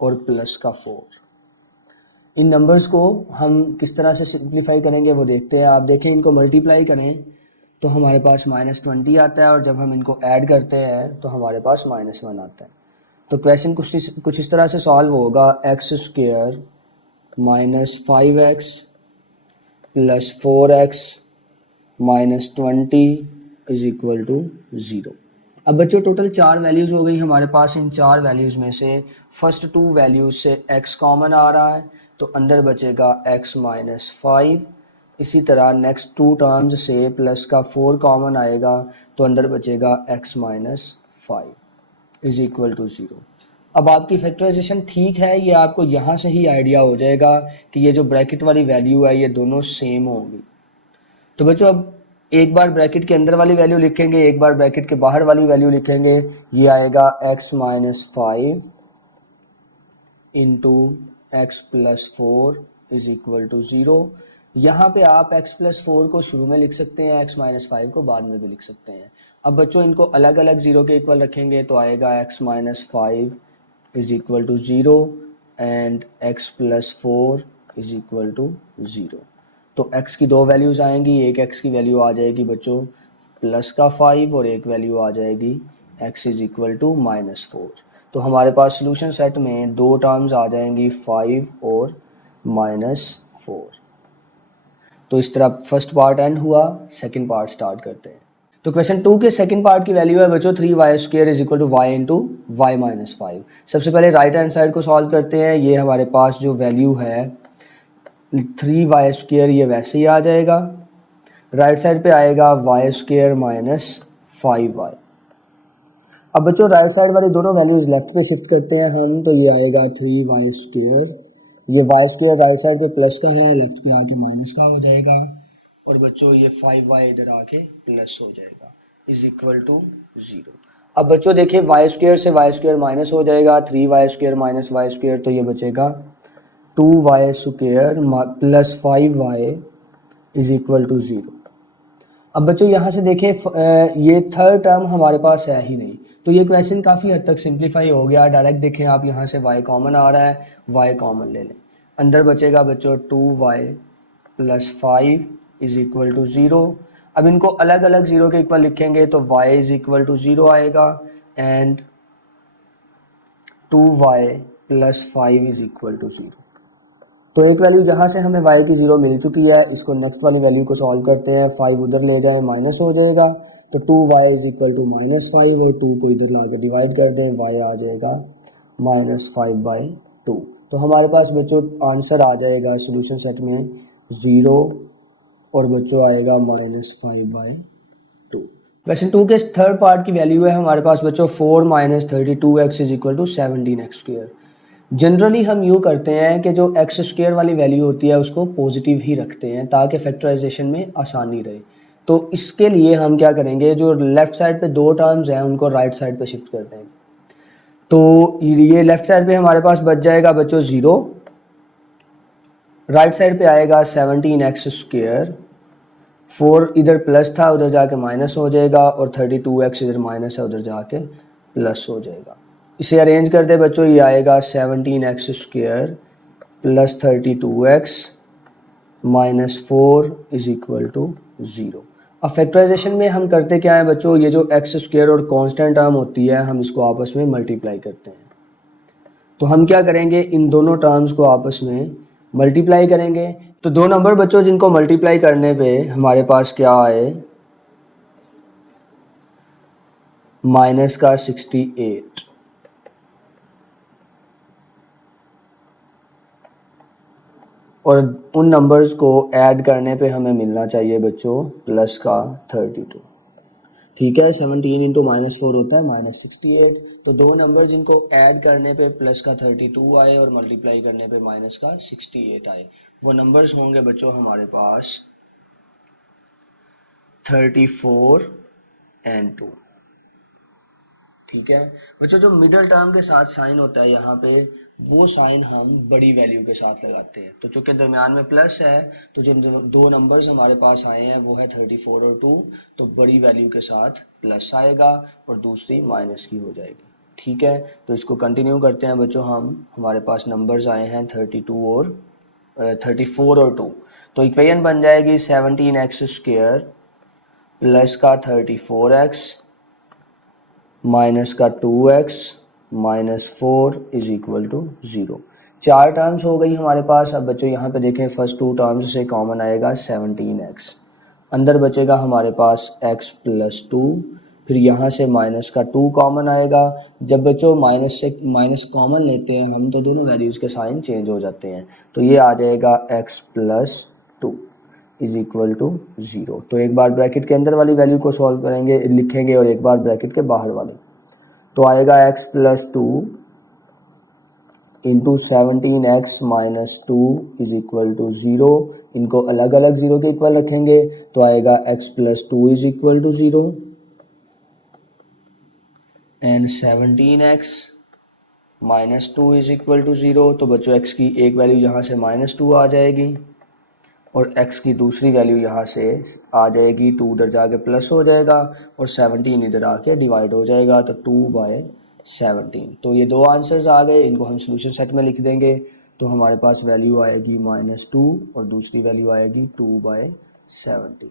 और प्लस का 4। इन नंबर्स को हम किस तरह से सिंप्लीफाई करेंगे वो देखते हैं। आप देखें इनको मल्टीप्लाई करें तो हमारे पास -20 आता है, और जब हम इनको ऐड करते हैं तो हमारे पास -1 आता है। तो क्वेश्चन कुछ इस तरह से सॉल्व होगा, x² minus 5x plus 4x minus 20 is equal to 0। अब बच्चों टोटल 4 वैल्यूज़ हो गई हमारे पास। इन 4 वैल्यूज़ में से फर्स्ट 2 वैल्यूज़ से x कॉमन आ रहा है तो अंदर बचेगा x माइनस 5। इसी तरह नेक्स्ट 2 टर्म्स से प्लस का 4 कॉमन आएगा तो अंदर बचेगा x minus 5 is equal to 0। अब आपकी फैक्टराइजेशन ठीक है, ये आपको यहाँ से ही आइडिया हो जाएगा कि ये जो ब्रैकेट वाली वैल्यू है ये दोनों सेम होंगी। तो बच्चों अब एक बार ब्रैकेट के अंदर वाली वैल्यू लिखेंगे, एक बार ब्रैकेट के बाहर वाली वैल्यू लिखेंगे। ये आएगा x minus 5 into x plus 4 is equal to 0। यहाँ पे आप x प्लस 4 को शुरू में लिख सकते हैं, x माइनस 5 को बाद में भी लिख सकते हैं। अब बच्चों इनको अलग अलग 0 के इक्वल रखेंगे तो आएगा x minus 5 is equal to 0 and x plus 4 is equal to 0। तो x की दो वैल्यूज आएंगी, एक x की वैल्यू आ जाएगी बच्चों प्लस का 5 और एक वैल्यू आ जाएगी x is equal to minus 4। तो हमारे पास सोल्यूशन सेट में दो टर्म्स आ जाएंगी 5 और माइनस 4। तो इस तरह फर्स्ट पार्ट एंड हुआ, सेकंड पार्ट स्टार्ट करते हैं। तो क्वेश्चन 2 के सेकंड पार्ट की वैल्यू है बच्चों 3y square is equal to y into y minus 5। सबसे पहले राइट हैंड साइड को सॉल्व करते हैं। ये हमारे पास जो वैल्यू है 3y स्क्वायर ये वैसे ही आ जाएगा, राइट साइड पे आएगा वाई स्क्वायर माइनस 5y। अब बच्चों राइट साइड वाली दोनों वैल्यूज लेफ्ट पे शिफ्ट करते हैं हम, तो ये आएगा 3y स्क्वायर, ये y स्क्वायर राइट साइड पे प्लस का है, लेफ्ट पे आके माइनस का हो जाएगा, और बच्चों ये 5y इधर आके प्लस हो जाएगा इज इक्वल टू 0। अब बच्चों देखिए y स्क्वायर से y स्क्वायर माइनस हो जाएगा, 3y square minus y square, तो ये बचेगा 2y square plus 5y is equal to 0। अब बच्चों यहाँ से देखें ये थर्ड टर्म हमारे पास है ही नहीं, तो ये क्वेश्चन काफ़ी हद तक सिंप्लीफाई हो गया। डायरेक्ट देखें आप, यहाँ से y कॉमन आ रहा है, y कॉमन ले लें, अंदर बचेगा बच्चों 2y plus 5 is equal to 0। अब इनको अलग अलग 0 के इक्वल लिखेंगे तो y इज इक्वल टू 0 आएगा and 2y plus 5 is equal to 0। तो एक वैल्यू यहाँ से हमें y की 0 मिल चुकी है, इसको नेक्स्ट वाली वैल्यू को सॉल्व करते हैं। 5 उधर ले जाएं माइनस हो जाएगा, तो 2y is equal to minus 5 और 2 को इधर ला के डिवाइड कर दें, y आ जाएगा माइनस 5/2। तो हमारे पास बच्चों आंसर आ जाएगा सोल्यूशन सेट में 0 और बच्चों आएगा माइनस 5/2। क्वेश्चन 2 के थर्ड पार्ट की वैल्यू है हमारे पास बच्चों 4 minus 32x is equal to 17x square. Generally हम यूँ करते हैं कि जो एक्स स्क्वायर वाली वैल्यू होती है उसको पॉजिटिव ही रखते हैं ताकि फैक्टराइजेशन में आसानी रहे। तो इसके लिए हम क्या करेंगे, जो लेफ्ट साइड पे दो टर्म्स हैं उनको राइट साइड पे शिफ्ट कर देंगे। तो ये लेफ्ट साइड पे हमारे पास बच जाएगा बच्चों 0, राइट साइड पे आएगा 17x स्क्वायर, 4 इधर प्लस था उधर जाके माइनस हो जाएगा, और 32x इधर माइनस है उधर जाके प्लस हो जाएगा। इसे अरेंज कर दे बच्चों, ये आएगा 17x square plus 32x minus 4 is equal to 0। अब फैक्टराइजेशन में हम करते क्या है बच्चों, ये जो एक्स स्क्वायर और कांस्टेंट टर्म होती है हम इसको आपस में मल्टीप्लाई करते हैं। तो हम क्या करेंगे, इन दोनों टर्म्स को आपस में मल्टीप्लाई करेंगे। तो दो नंबर बच्चों जिनको मल्टीप्लाई करने पे हमारे पास क्या आए, माइनस का 68, और उन नंबर्स को ऐड करने पे हमें मिलना चाहिए बच्चों प्लस का 32। ठीक है, 17 इंटू माइनस 4 होता है माइनस 68। तो दो नंबर जिनको ऐड करने पे प्लस का 32 आए और मल्टीप्लाई करने पे माइनस का 68 आए, वो नंबर्स होंगे बच्चों हमारे पास 34 एंड 2। ठीक है बच्चों, जो मिडिल टर्म के साथ साइन होता है यहाँ पे, वो साइन हम बड़ी वैल्यू के साथ लगाते हैं। तो चूंकि दरमियान में प्लस है, तो जो दो नंबर्स हमारे पास आए हैं वो है 34 और 2, तो बड़ी वैल्यू के साथ प्लस आएगा और दूसरी माइनस की हो जाएगी। ठीक है, तो इसको कंटिन्यू करते हैं बच्चों हम। हमारे पास नंबर्स आए हैं 34 और 2, तो इक्वेशन बन जाएगी 17x स्क्वायर प्लस का 34x माइनस का 2x minus 4 is equal to 0। चार टर्म्स हो गई हमारे पास। अब बच्चों यहाँ पे देखें, फर्स्ट टू टर्म्स से कॉमन आएगा 17x, अंदर बचेगा हमारे पास x प्लस 2, फिर यहाँ से माइनस का 2 कॉमन आएगा। जब बच्चों माइनस से माइनस कॉमन लेते हैं हम, तो दोनों वैल्यूज़ के साइन चेंज हो जाते हैं। तो ये आ जाएगा x plus 2 is equal to 0। तो एक बार ब्रैकेट के अंदर वाली वैल्यू को सॉल्व करेंगे, लिखेंगे, और एक बार ब्रैकेट के बाहर वाली, तो आएगा x plus 2 into 17x minus 2 is equal to 0। इनको अलग अलग 0 के इक्वल रखेंगे तो आएगा x plus 2 is equal to 0 and 17x minus 2 is equal to 0। तो बच्चों x की एक वैल्यू यहाँ से -2 आ जाएगी और x की दूसरी वैल्यू यहाँ से आ जाएगी, 2 उधर जाके प्लस हो जाएगा और 17 इधर आके डिवाइड हो जाएगा, तो 2/17। तो ये दो आंसर्स आ गए, इनको हम सोल्यूशन सेट में लिख देंगे। तो हमारे पास वैल्यू आएगी -2 और दूसरी वैल्यू आएगी 2/17।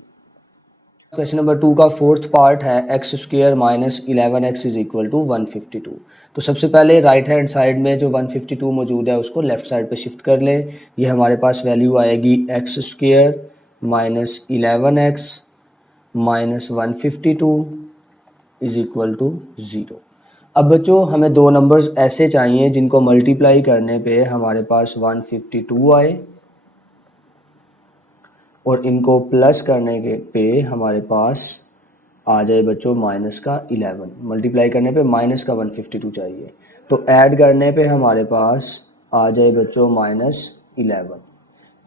क्वेश्चन नंबर 2 का फोर्थ पार्ट है x square minus 11x is equal to 152। तो सबसे पहले राइट हैंड साइड में जो 152 मौजूद है उसको लेफ्ट साइड पे शिफ्ट कर लें। ये हमारे पास वैल्यू आएगी x square minus 11x minus 152 is equal to 0। अब बच्चों हमें दो नंबर्स ऐसे चाहिए जिनको मल्टीप्लाई करने पे हमारे पास 152 आए और इनको प्लस करने के पे हमारे पास आ जाए बच्चों माइनस का 11। मल्टीप्लाई करने पे माइनस का 152 चाहिए, तो ऐड करने पे हमारे पास आ जाए बच्चों -11।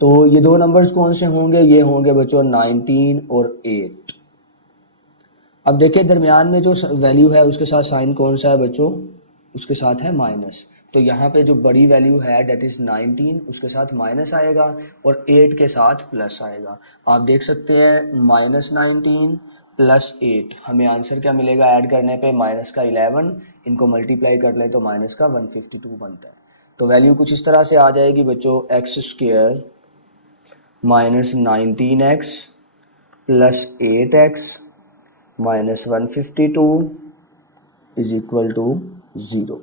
तो ये दो नंबर्स कौन से होंगे? ये होंगे बच्चों 19 और 8। अब देखिए दरमियान में जो वैल्यू है उसके साथ साइन कौन सा है बच्चों? उसके साथ है माइनस। तो यहाँ पे जो बड़ी वैल्यू है डेट इज़ 19, उसके साथ माइनस आएगा और 8 के साथ प्लस आएगा। आप देख सकते हैं -19 प्लस 8, हमें आंसर क्या मिलेगा ऐड करने पे? माइनस का 11। इनको मल्टीप्लाई कर लें तो माइनस का 152 बनता है। तो वैल्यू कुछ इस तरह से आ जाएगी बच्चों, x square minus 19x plus 8x minus 152 is equal to 0।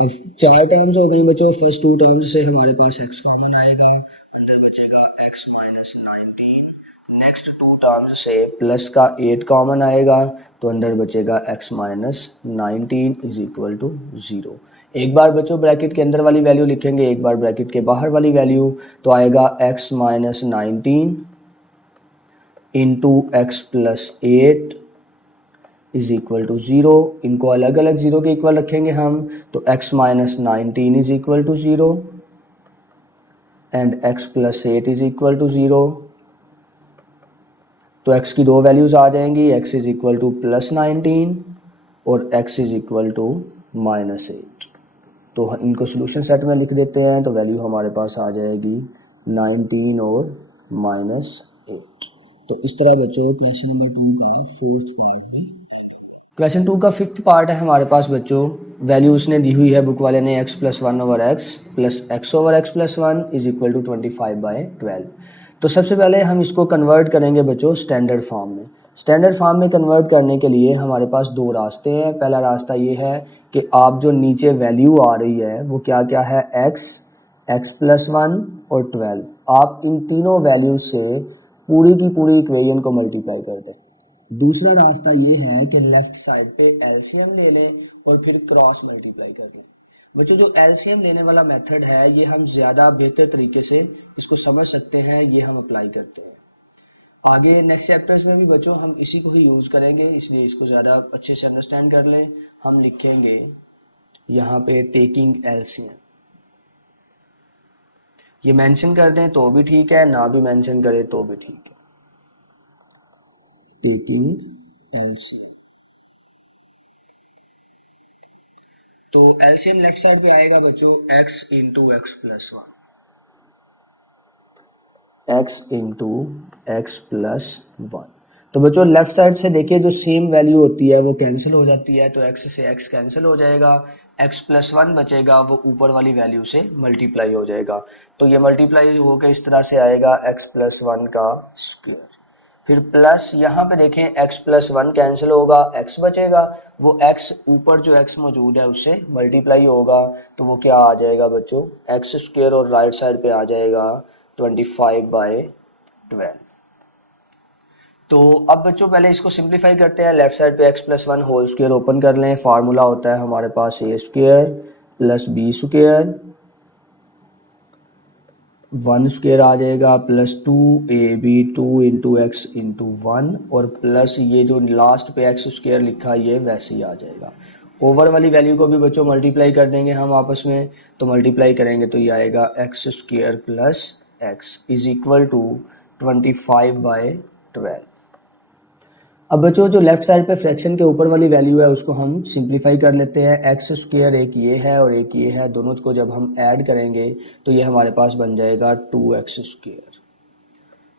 अब चार टर्म्स हो गई बच्चों। फर्स्ट टू टर्म्स से हमारे पास x कॉमन आएगा, अंदर बचेगा x minus 19। Next two terms से प्लस का 8 कॉमन आएगा तो अंदर बचेगा x minus 19 is equal to 0। एक बार बच्चों ब्रैकेट के अंदर वाली वैल्यू लिखेंगे, एक बार ब्रैकेट के बाहर वाली वैल्यू, तो आएगा x minus 19 into x plus 8 is equal to 0। इनको अलग अलग 0 के इक्वल रखेंगे हम, तो x minus 19 is equal to 0 and x plus 8 is equal to 0। तो x की दो वैल्यूज आ जाएंगी, x is equal to plus 19 और x इज इक्वल टू -8। तो इनको सोल्यूशन सेट में लिख देते हैं, तो वैल्यू हमारे पास आ जाएगी 19 और -8। तो इस तरह बच्चों क्वेश्चन नंबर 2 का फोर्थ पार्ट में। क्वेश्चन 2 का फिफ्थ पार्ट है हमारे पास बच्चों। वैल्यू उसने दी हुई है बुक वाले ने, x plus 1 over x plus x over x plus 1 is equal to 25/12। तो सबसे पहले हम इसको कन्वर्ट करेंगे बच्चों स्टैंडर्ड फॉर्म में। स्टैंडर्ड फॉर्म में कन्वर्ट करने के लिए हमारे पास दो रास्ते हैं। पहला रास्ता ये है कि आप जो नीचे वैल्यू आ रही है वो क्या क्या है, x प्लस 1 और 12। आप इन तीनों वैल्यूज से पूरी की पूरी इक्वेशन को मल्टीप्लाई कर दें। दूसरा रास्ता ये है कि लेफ्ट साइड पे एलसीएम ले लें और फिर क्रॉस मल्टीप्लाई कर लें। बच्चों जो एलसीएम लेने वाला मेथड है ये हम ज़्यादा बेहतर तरीके से इसको समझ सकते हैं, ये हम अप्लाई करते हैं। आगे नेक्स्ट चैप्टर्स में भी बच्चों हम इसी को ही यूज़ करेंगे, इसलिए इसको ज़्यादा अच्छे से अंडरस्टैंड कर लें। हम लिखेंगे यहाँ पे टेकिंग एलसीएम, ये मेंशन कर दें तो भी ठीक है, ना भी मेंशन करें तो भी ठीक है। टेकिंग एलसीएम, तो एलसीएम लेफ्ट साइड पे आएगा बच्चों x into x plus 1, x into x plus 1। तो बच्चों लेफ्ट साइड से देखिए जो सेम वैल्यू होती है वो कैंसिल हो जाती है, तो x से x कैंसिल हो जाएगा, x प्लस 1 बचेगा, वो ऊपर वाली वैल्यू से मल्टीप्लाई हो जाएगा। तो ये मल्टीप्लाई होकर इस तरह से आएगा x प्लस 1 का स्क्वायर, फिर प्लस यहाँ पे देखें x प्लस 1 कैंसिल होगा, x बचेगा, वो x ऊपर जो x मौजूद है उससे मल्टीप्लाई होगा, तो वो क्या आ जाएगा बच्चों, एक्स स्क्वायर और राइट साइड पे आ जाएगा 25/12। तो अब बच्चों पहले इसको सिंप्लीफाई करते हैं। लेफ्ट साइड पे x plus 1 whole square open कर लें, फार्मूला होता है हमारे पास a square plus b square, 1 square आ जाएगा plus 2ab 2 into x into 1 और प्लस ये जो लास्ट पे एक्स स्क्वायर लिखा ये वैसे ही आ जाएगा। ओवर वाली वैल्यू को भी बच्चों मल्टीप्लाई कर देंगे हम आपस में, तो मल्टीप्लाई करेंगे तो ये आएगा x square plus x is equal to 25/12। अब बच्चों जो लेफ्ट साइड पे फ्रैक्शन के ऊपर वाली वैल्यू है उसको हम सिंप्लीफाई कर लेते हैं। एक्स स्क्वायर एक ये है और एक ये है, दोनों को जब हम ऐड करेंगे तो ये हमारे पास बन जाएगा 2x स्क्वायर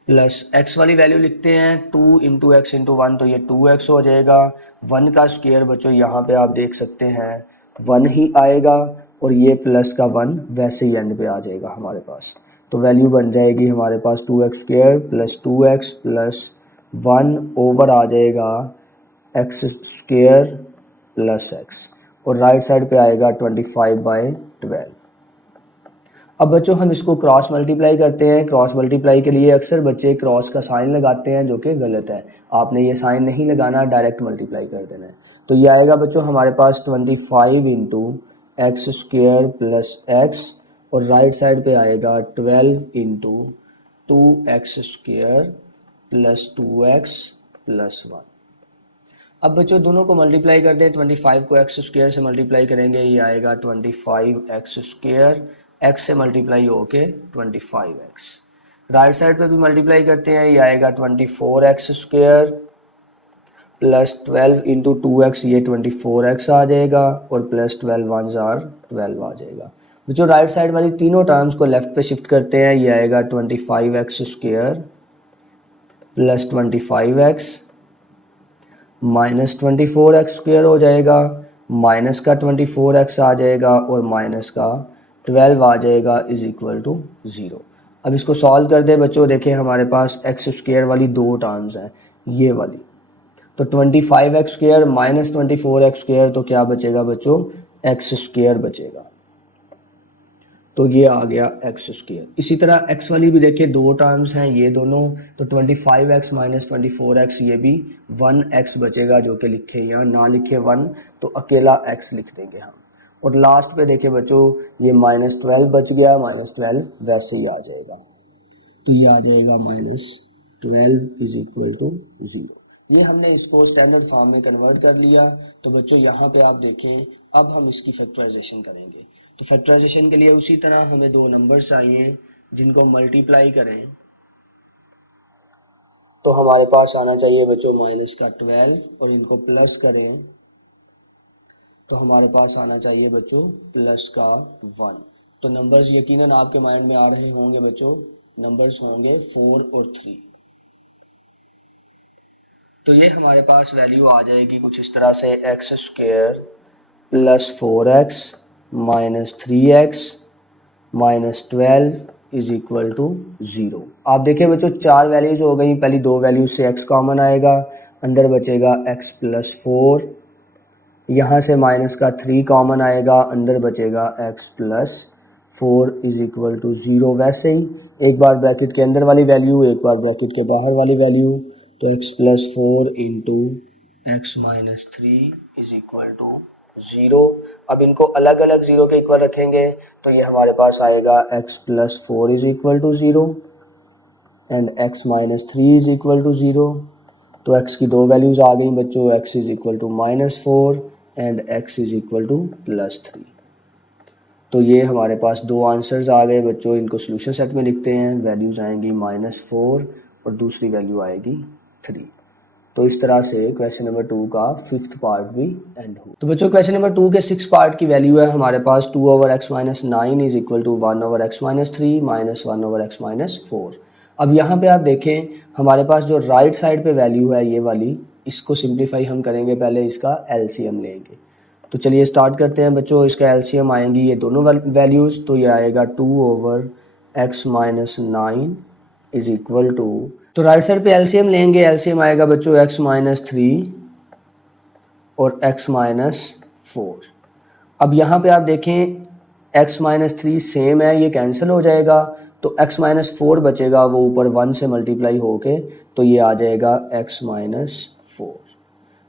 प्लस एक्स वाली वैल्यू लिखते हैं 2 इंटू एक्स इंटू 1, तो ये 2x हो जाएगा। 1 का स्क्वायर बच्चों यहाँ पे आप देख सकते हैं 1 ही आएगा और ये प्लस का 1 वैसे ही एंड पे आ जाएगा हमारे पास। तो वैल्यू बन जाएगी हमारे पास 2x square plus 2x plus 1 over आ जाएगा एक्स स्क्वायर प्लस एक्स और राइट साइड पे आएगा 25/12। अब बच्चों हम इसको क्रॉस मल्टीप्लाई करते हैं। क्रॉस मल्टीप्लाई के लिए अक्सर बच्चे क्रॉस का साइन लगाते हैं जो कि गलत है। आपने ये साइन नहीं लगाना, डायरेक्ट मल्टीप्लाई कर देना है। तो ये आएगा बच्चों हमारे पास 25 into x square plus x और राइट साइड पे आएगा 12 into 2x square plus 2x plus 1। अब बच्चों दोनों को मल्टीप्लाई कर दें। 25 को एक्स स्क्वायर से मल्टीप्लाई करेंगे, ये आएगा 25x स्क्वायर, एक्स से मल्टीप्लाई होके 25x। राइट साइड पे भी मल्टीप्लाई करते हैं, ये आएगा 24x square plus 12 into 2x, ये 24x आ जाएगा और प्लस 12 1 जार 12 आ जाएगा। जो राइट साइड वाली तीनों टर्म्स को लेफ्ट पे शिफ्ट करते हैं, ये आएगा 25x square plus 25x minus 24x square हो जाएगा, माइनस का 24x आ जाएगा और माइनस का 12 आ जाएगा इज इक्वल टू 0। अब इसको सॉल्व कर दे बच्चों, देखें हमारे पास एक्स स्क्वायर वाली दो टर्म्स हैं, ये वाली, तो 25x square minus 24x square, तो क्या बचेगा बच्चों, एक्स स्क्वायर बचेगा। तो ये आ गया एक्स स्क्वायर। इसी तरह एक्स वाली भी देखिए दो टर्म्स हैं ये दोनों, तो 25x माइनस 24x, ये भी 1x बचेगा जो कि लिखे यहाँ ना लिखे 1 तो अकेला x लिख देंगे हम। और लास्ट पे देखिए बच्चों ये -12 बच गया, -12 वैसे ही आ जाएगा, तो ये आ जाएगा -12 इज इक्वल टू 0। ये हमने इसको स्टैंडर्ड फॉर्म में कन्वर्ट कर लिया। तो बच्चों यहाँ पे आप देखें अब हम इसकी फैक्टराइजेशन करेंगे। तो फैक्टराइजेशन के लिए उसी तरह हमें दो नंबर्स चाहिए जिनको मल्टीप्लाई करें, तो हमारे पास आना चाहिए बच्चों माइनस का 12 और इनको प्लस करें तो हमारे पास आना चाहिए बच्चों प्लस का 1। तो नंबर्स यकीनन आपके माइंड में आ रहे होंगे बच्चों, नंबर्स होंगे 4 और 3। तो ये हमारे पास वैल्यू आ जाएगी कुछ इस तरह से, x square plus 4x minus 3x minus 12 is equal to 0। आप देखिए बच्चों चार वैल्यूज हो गई, पहली दो वैल्यूज से x कॉमन आएगा, अंदर बचेगा x प्लस 4, यहाँ से माइनस का 3 कॉमन आएगा, अंदर बचेगा x plus 4 is equal to 0। वैसे ही एक बार ब्रैकेट के अंदर वाली वैल्यू, एक बार ब्रैकेट के बाहर वाली वैल्यू, तो x plus 4 into x minus 3 is equal to 0। अब इनको अलग अलग 0 के इक्वल रखेंगे तो ये हमारे पास आएगा x plus 4 is equal to 0 and x minus 3 is equal to 0। तो x की दो वैल्यूज आ गई बच्चों, x is equal to -4 and x is equal to +3। तो ये हमारे पास दो आंसर्स आ गए बच्चों। इनको सोल्यूशन सेट में लिखते हैं, वैल्यूज आएंगी -4 और दूसरी वैल्यू आएगी 3। तो इस तरह से क्वेश्चन नंबर 2 का 5th पार्ट भी एंड हो। तो बच्चों क्वेश्चन नंबर 2 के 6 पार्ट की वैल्यू है हमारे पास 2/x minus 9 is equal to 1/x minus 3 minus 1/x minus 4। अब यहाँ पे आप देखें हमारे पास जो राइट साइड पे वैल्यू है ये वाली, इसको सिंप्लीफाई हम करेंगे, पहले इसका एलसीएम लेंगे। तो चलिए स्टार्ट करते हैं बच्चों। इसका एलसीएम आएंगी ये दोनों वैल्यूज़, तो ये आएगा 2/x minus 9 is equal to, तो राइट साइड पे एलसीएम लेंगे, एलसीएम आएगा बच्चों x माइनस 3 और x माइनस 4। अब यहाँ पे आप देखें x माइनस 3 सेम है, ये कैंसिल हो जाएगा, तो x माइनस 4 बचेगा, वो ऊपर 1 से मल्टीप्लाई होके, तो ये आ जाएगा x माइनस 4।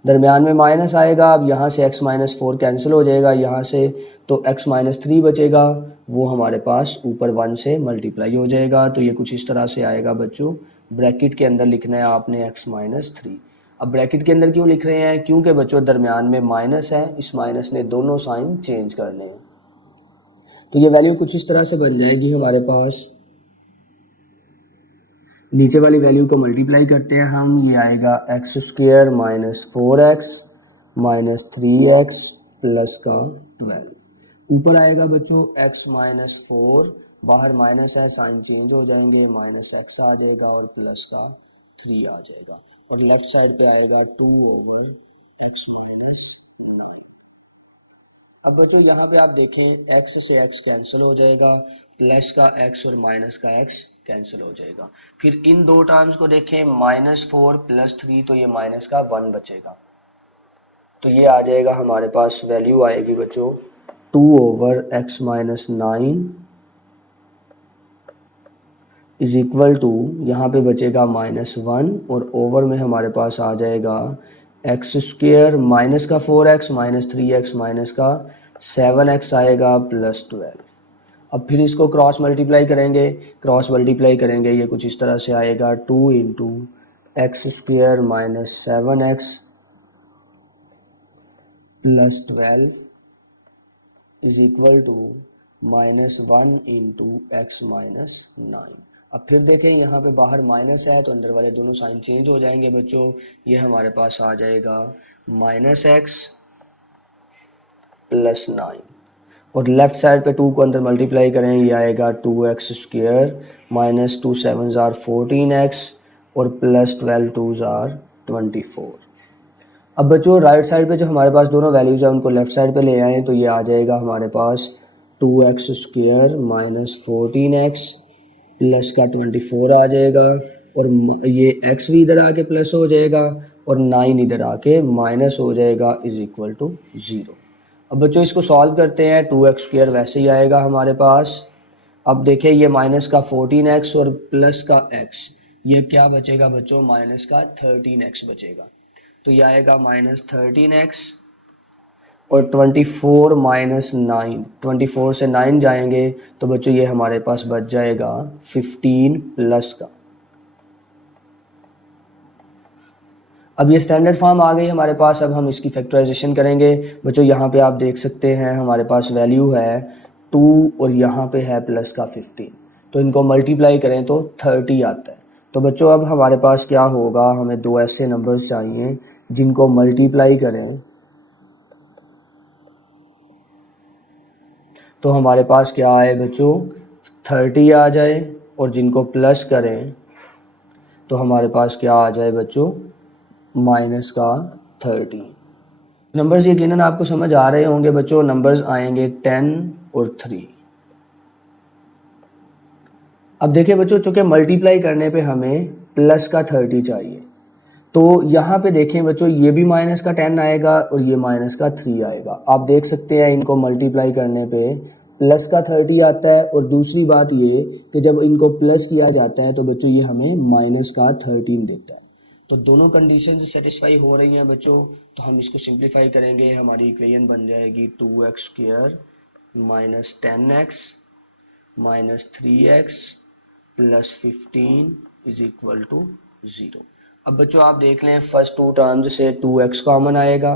दरमियान में माइनस आएगा, अब यहाँ से x माइनस 4 कैंसिल हो जाएगा यहाँ से, तो x माइनस 3 बचेगा, वो हमारे पास ऊपर 1 से मल्टीप्लाई हो जाएगा। तो ये कुछ इस तरह से आएगा बच्चों, ब्रैकेट के अंदर लिखना है आपने x माइनस 3। अब ब्रैकेट के अंदर क्यों लिख रहे हैं, क्योंकि बच्चों दरमियान में माइनस है, इस माइनस ने दोनों साइन चेंज करने हैं। तो ये वैल्यू कुछ इस तरह से बन जाएगी हमारे पास, नीचे वाली वैल्यू को मल्टीप्लाई करते हैं हम, ये आएगा x square minus 4x minus 3x plus का 12। ऊपर आएगा बच्चों x माइनस 4, बाहर माइनस है, साइन चेंज हो जाएंगे, माइनस x आ जाएगा और प्लस का 3 आ जाएगा, और लेफ्ट साइड पे आएगा 2 ओवर x माइनस 9। अब बच्चों यहाँ पे आप देखें x से x कैंसिल हो जाएगा, प्लस का x और माइनस का x कैंसिल हो जाएगा। फिर इन दो टर्म्स को देखें, -4 प्लस 3, तो ये माइनस का 1 बचेगा, तो ये आ जाएगा हमारे पास, वैल्यू आएगी बच्चों 2 over x minus 9 is equal to, यहाँ पे बचेगा -1 और ओवर में हमारे पास आ जाएगा एक्स स्क्वेयर माइनस का 4x माइनस 3x माइनस का 7x आएगा प्लस 12। अब फिर इसको क्रॉस मल्टीप्लाई करेंगे, ये कुछ इस तरह से आएगा 2 into x square minus 7x plus 12 is equal to -1 into x minus 9। अब फिर देखें, यहाँ पे बाहर माइनस है तो अंदर वाले दोनों साइन चेंज हो जाएंगे बच्चों, ये हमारे पास आ जाएगा -x प्लस 9, और लेफ्ट साइड पे 2 को अंदर मल्टीप्लाई करें, ये आएगा 2x square minus 2 7 jar 14x और प्लस 12 2 जार 24। अब बच्चों राइट साइड पे जो हमारे पास दोनों वैल्यूज़ हैं उनको लेफ्ट साइड पे ले आएँ, तो ये आ जाएगा हमारे पास 2x square minus 14x plus का 24 आ जाएगा, और ये x भी इधर आके प्लस हो जाएगा और 9 इधर आके माइनस हो जाएगा इज इक्वल टू 0। अब बच्चों इसको सॉल्व करते हैं, 2x स्क्वायर वैसे ही आएगा हमारे पास। अब देखिए ये माइनस का 14x और प्लस का x, ये क्या बचेगा बच्चों, माइनस का 13x बचेगा, तो ये आएगा -13x और 24 माइनस 9, 24 से 9 जाएंगे तो बच्चों ये हमारे पास बच जाएगा 15 प्लस का। अब ये स्टैंडर्ड फॉर्म आ गई हमारे पास। अब हम इसकी फैक्टराइजेशन करेंगे बच्चों, यहाँ पे आप देख सकते हैं हमारे पास वैल्यू है 2 और यहाँ पे है प्लस का 15, तो इनको मल्टीप्लाई करें तो 30 आता है। तो बच्चों अब हमारे पास क्या होगा, हमें दो ऐसे नंबर्स चाहिए जिनको मल्टीप्लाई करें तो हमारे पास क्या आए बच्चों, 30 आ जाए, और जिनको प्लस करें तो हमारे पास क्या आ जाए बच्चों, माइनस का 30। नंबर्स यकीनन आपको समझ आ रहे होंगे बच्चों, नंबर्स आएंगे 10 और 3। अब देखिए बच्चों, चूंकि मल्टीप्लाई करने पे हमें प्लस का 30 चाहिए, तो यहाँ पे देखें बच्चों, ये भी माइनस का 10 आएगा और ये माइनस का 3 आएगा। आप देख सकते हैं इनको मल्टीप्लाई करने पे प्लस का 30 आता है, और दूसरी बात ये कि जब इनको प्लस किया जाता है तो बच्चों ये हमें माइनस का 13 देता है। तो दोनों कंडीशन सेटिस्फाई हो रही हैं बच्चों, तो हम इसको सिंप्लीफाई करेंगे, हमारी इक्वेशन बन जाएगी 2x square minus 10x minus 3x plus 15 is equal to 0। अब बच्चों आप देख लें, फर्स्ट टू टर्म्स से 2x कॉमन आएगा,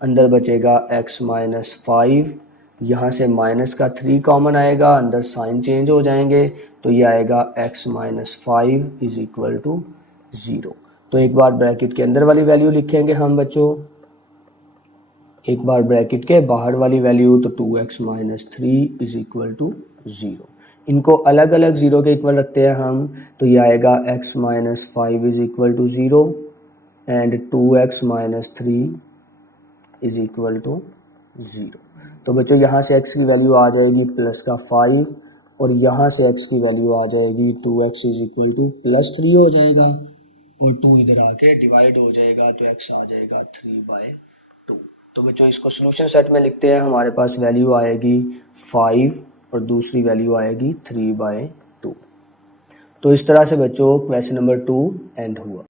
अंदर बचेगा x माइनस 5, यहाँ से माइनस का 3 कॉमन आएगा, अंदर साइन चेंज हो जाएंगे, तो ये आएगा x minus 5 is equal to 0। तो एक बार ब्रैकेट के अंदर वाली वैल्यू लिखेंगे हम बच्चों, एक बार ब्रैकेट के बाहर वाली वैल्यू, तो 2x minus 3 is equal to 0। इनको अलग अलग 0 के इक्वल रखते हैं हम, तो ये आएगा x minus 5 is equal to 0 and 2x minus 3 is equal to 0। तो बच्चों यहाँ से x की वैल्यू आ जाएगी प्लस का 5, और यहाँ से x की वैल्यू आ जाएगी 2x is equal to plus 3 हो जाएगा, और 2 इधर आके डिवाइड हो जाएगा, तो x आ जाएगा 3/2। तो बच्चों इसको सोल्यूशन सेट में लिखते हैं, हमारे पास वैल्यू आएगी 5 और दूसरी वैल्यू आएगी 3/2। तो इस तरह से बच्चों क्वेश्चन नंबर 2 एंड हुआ।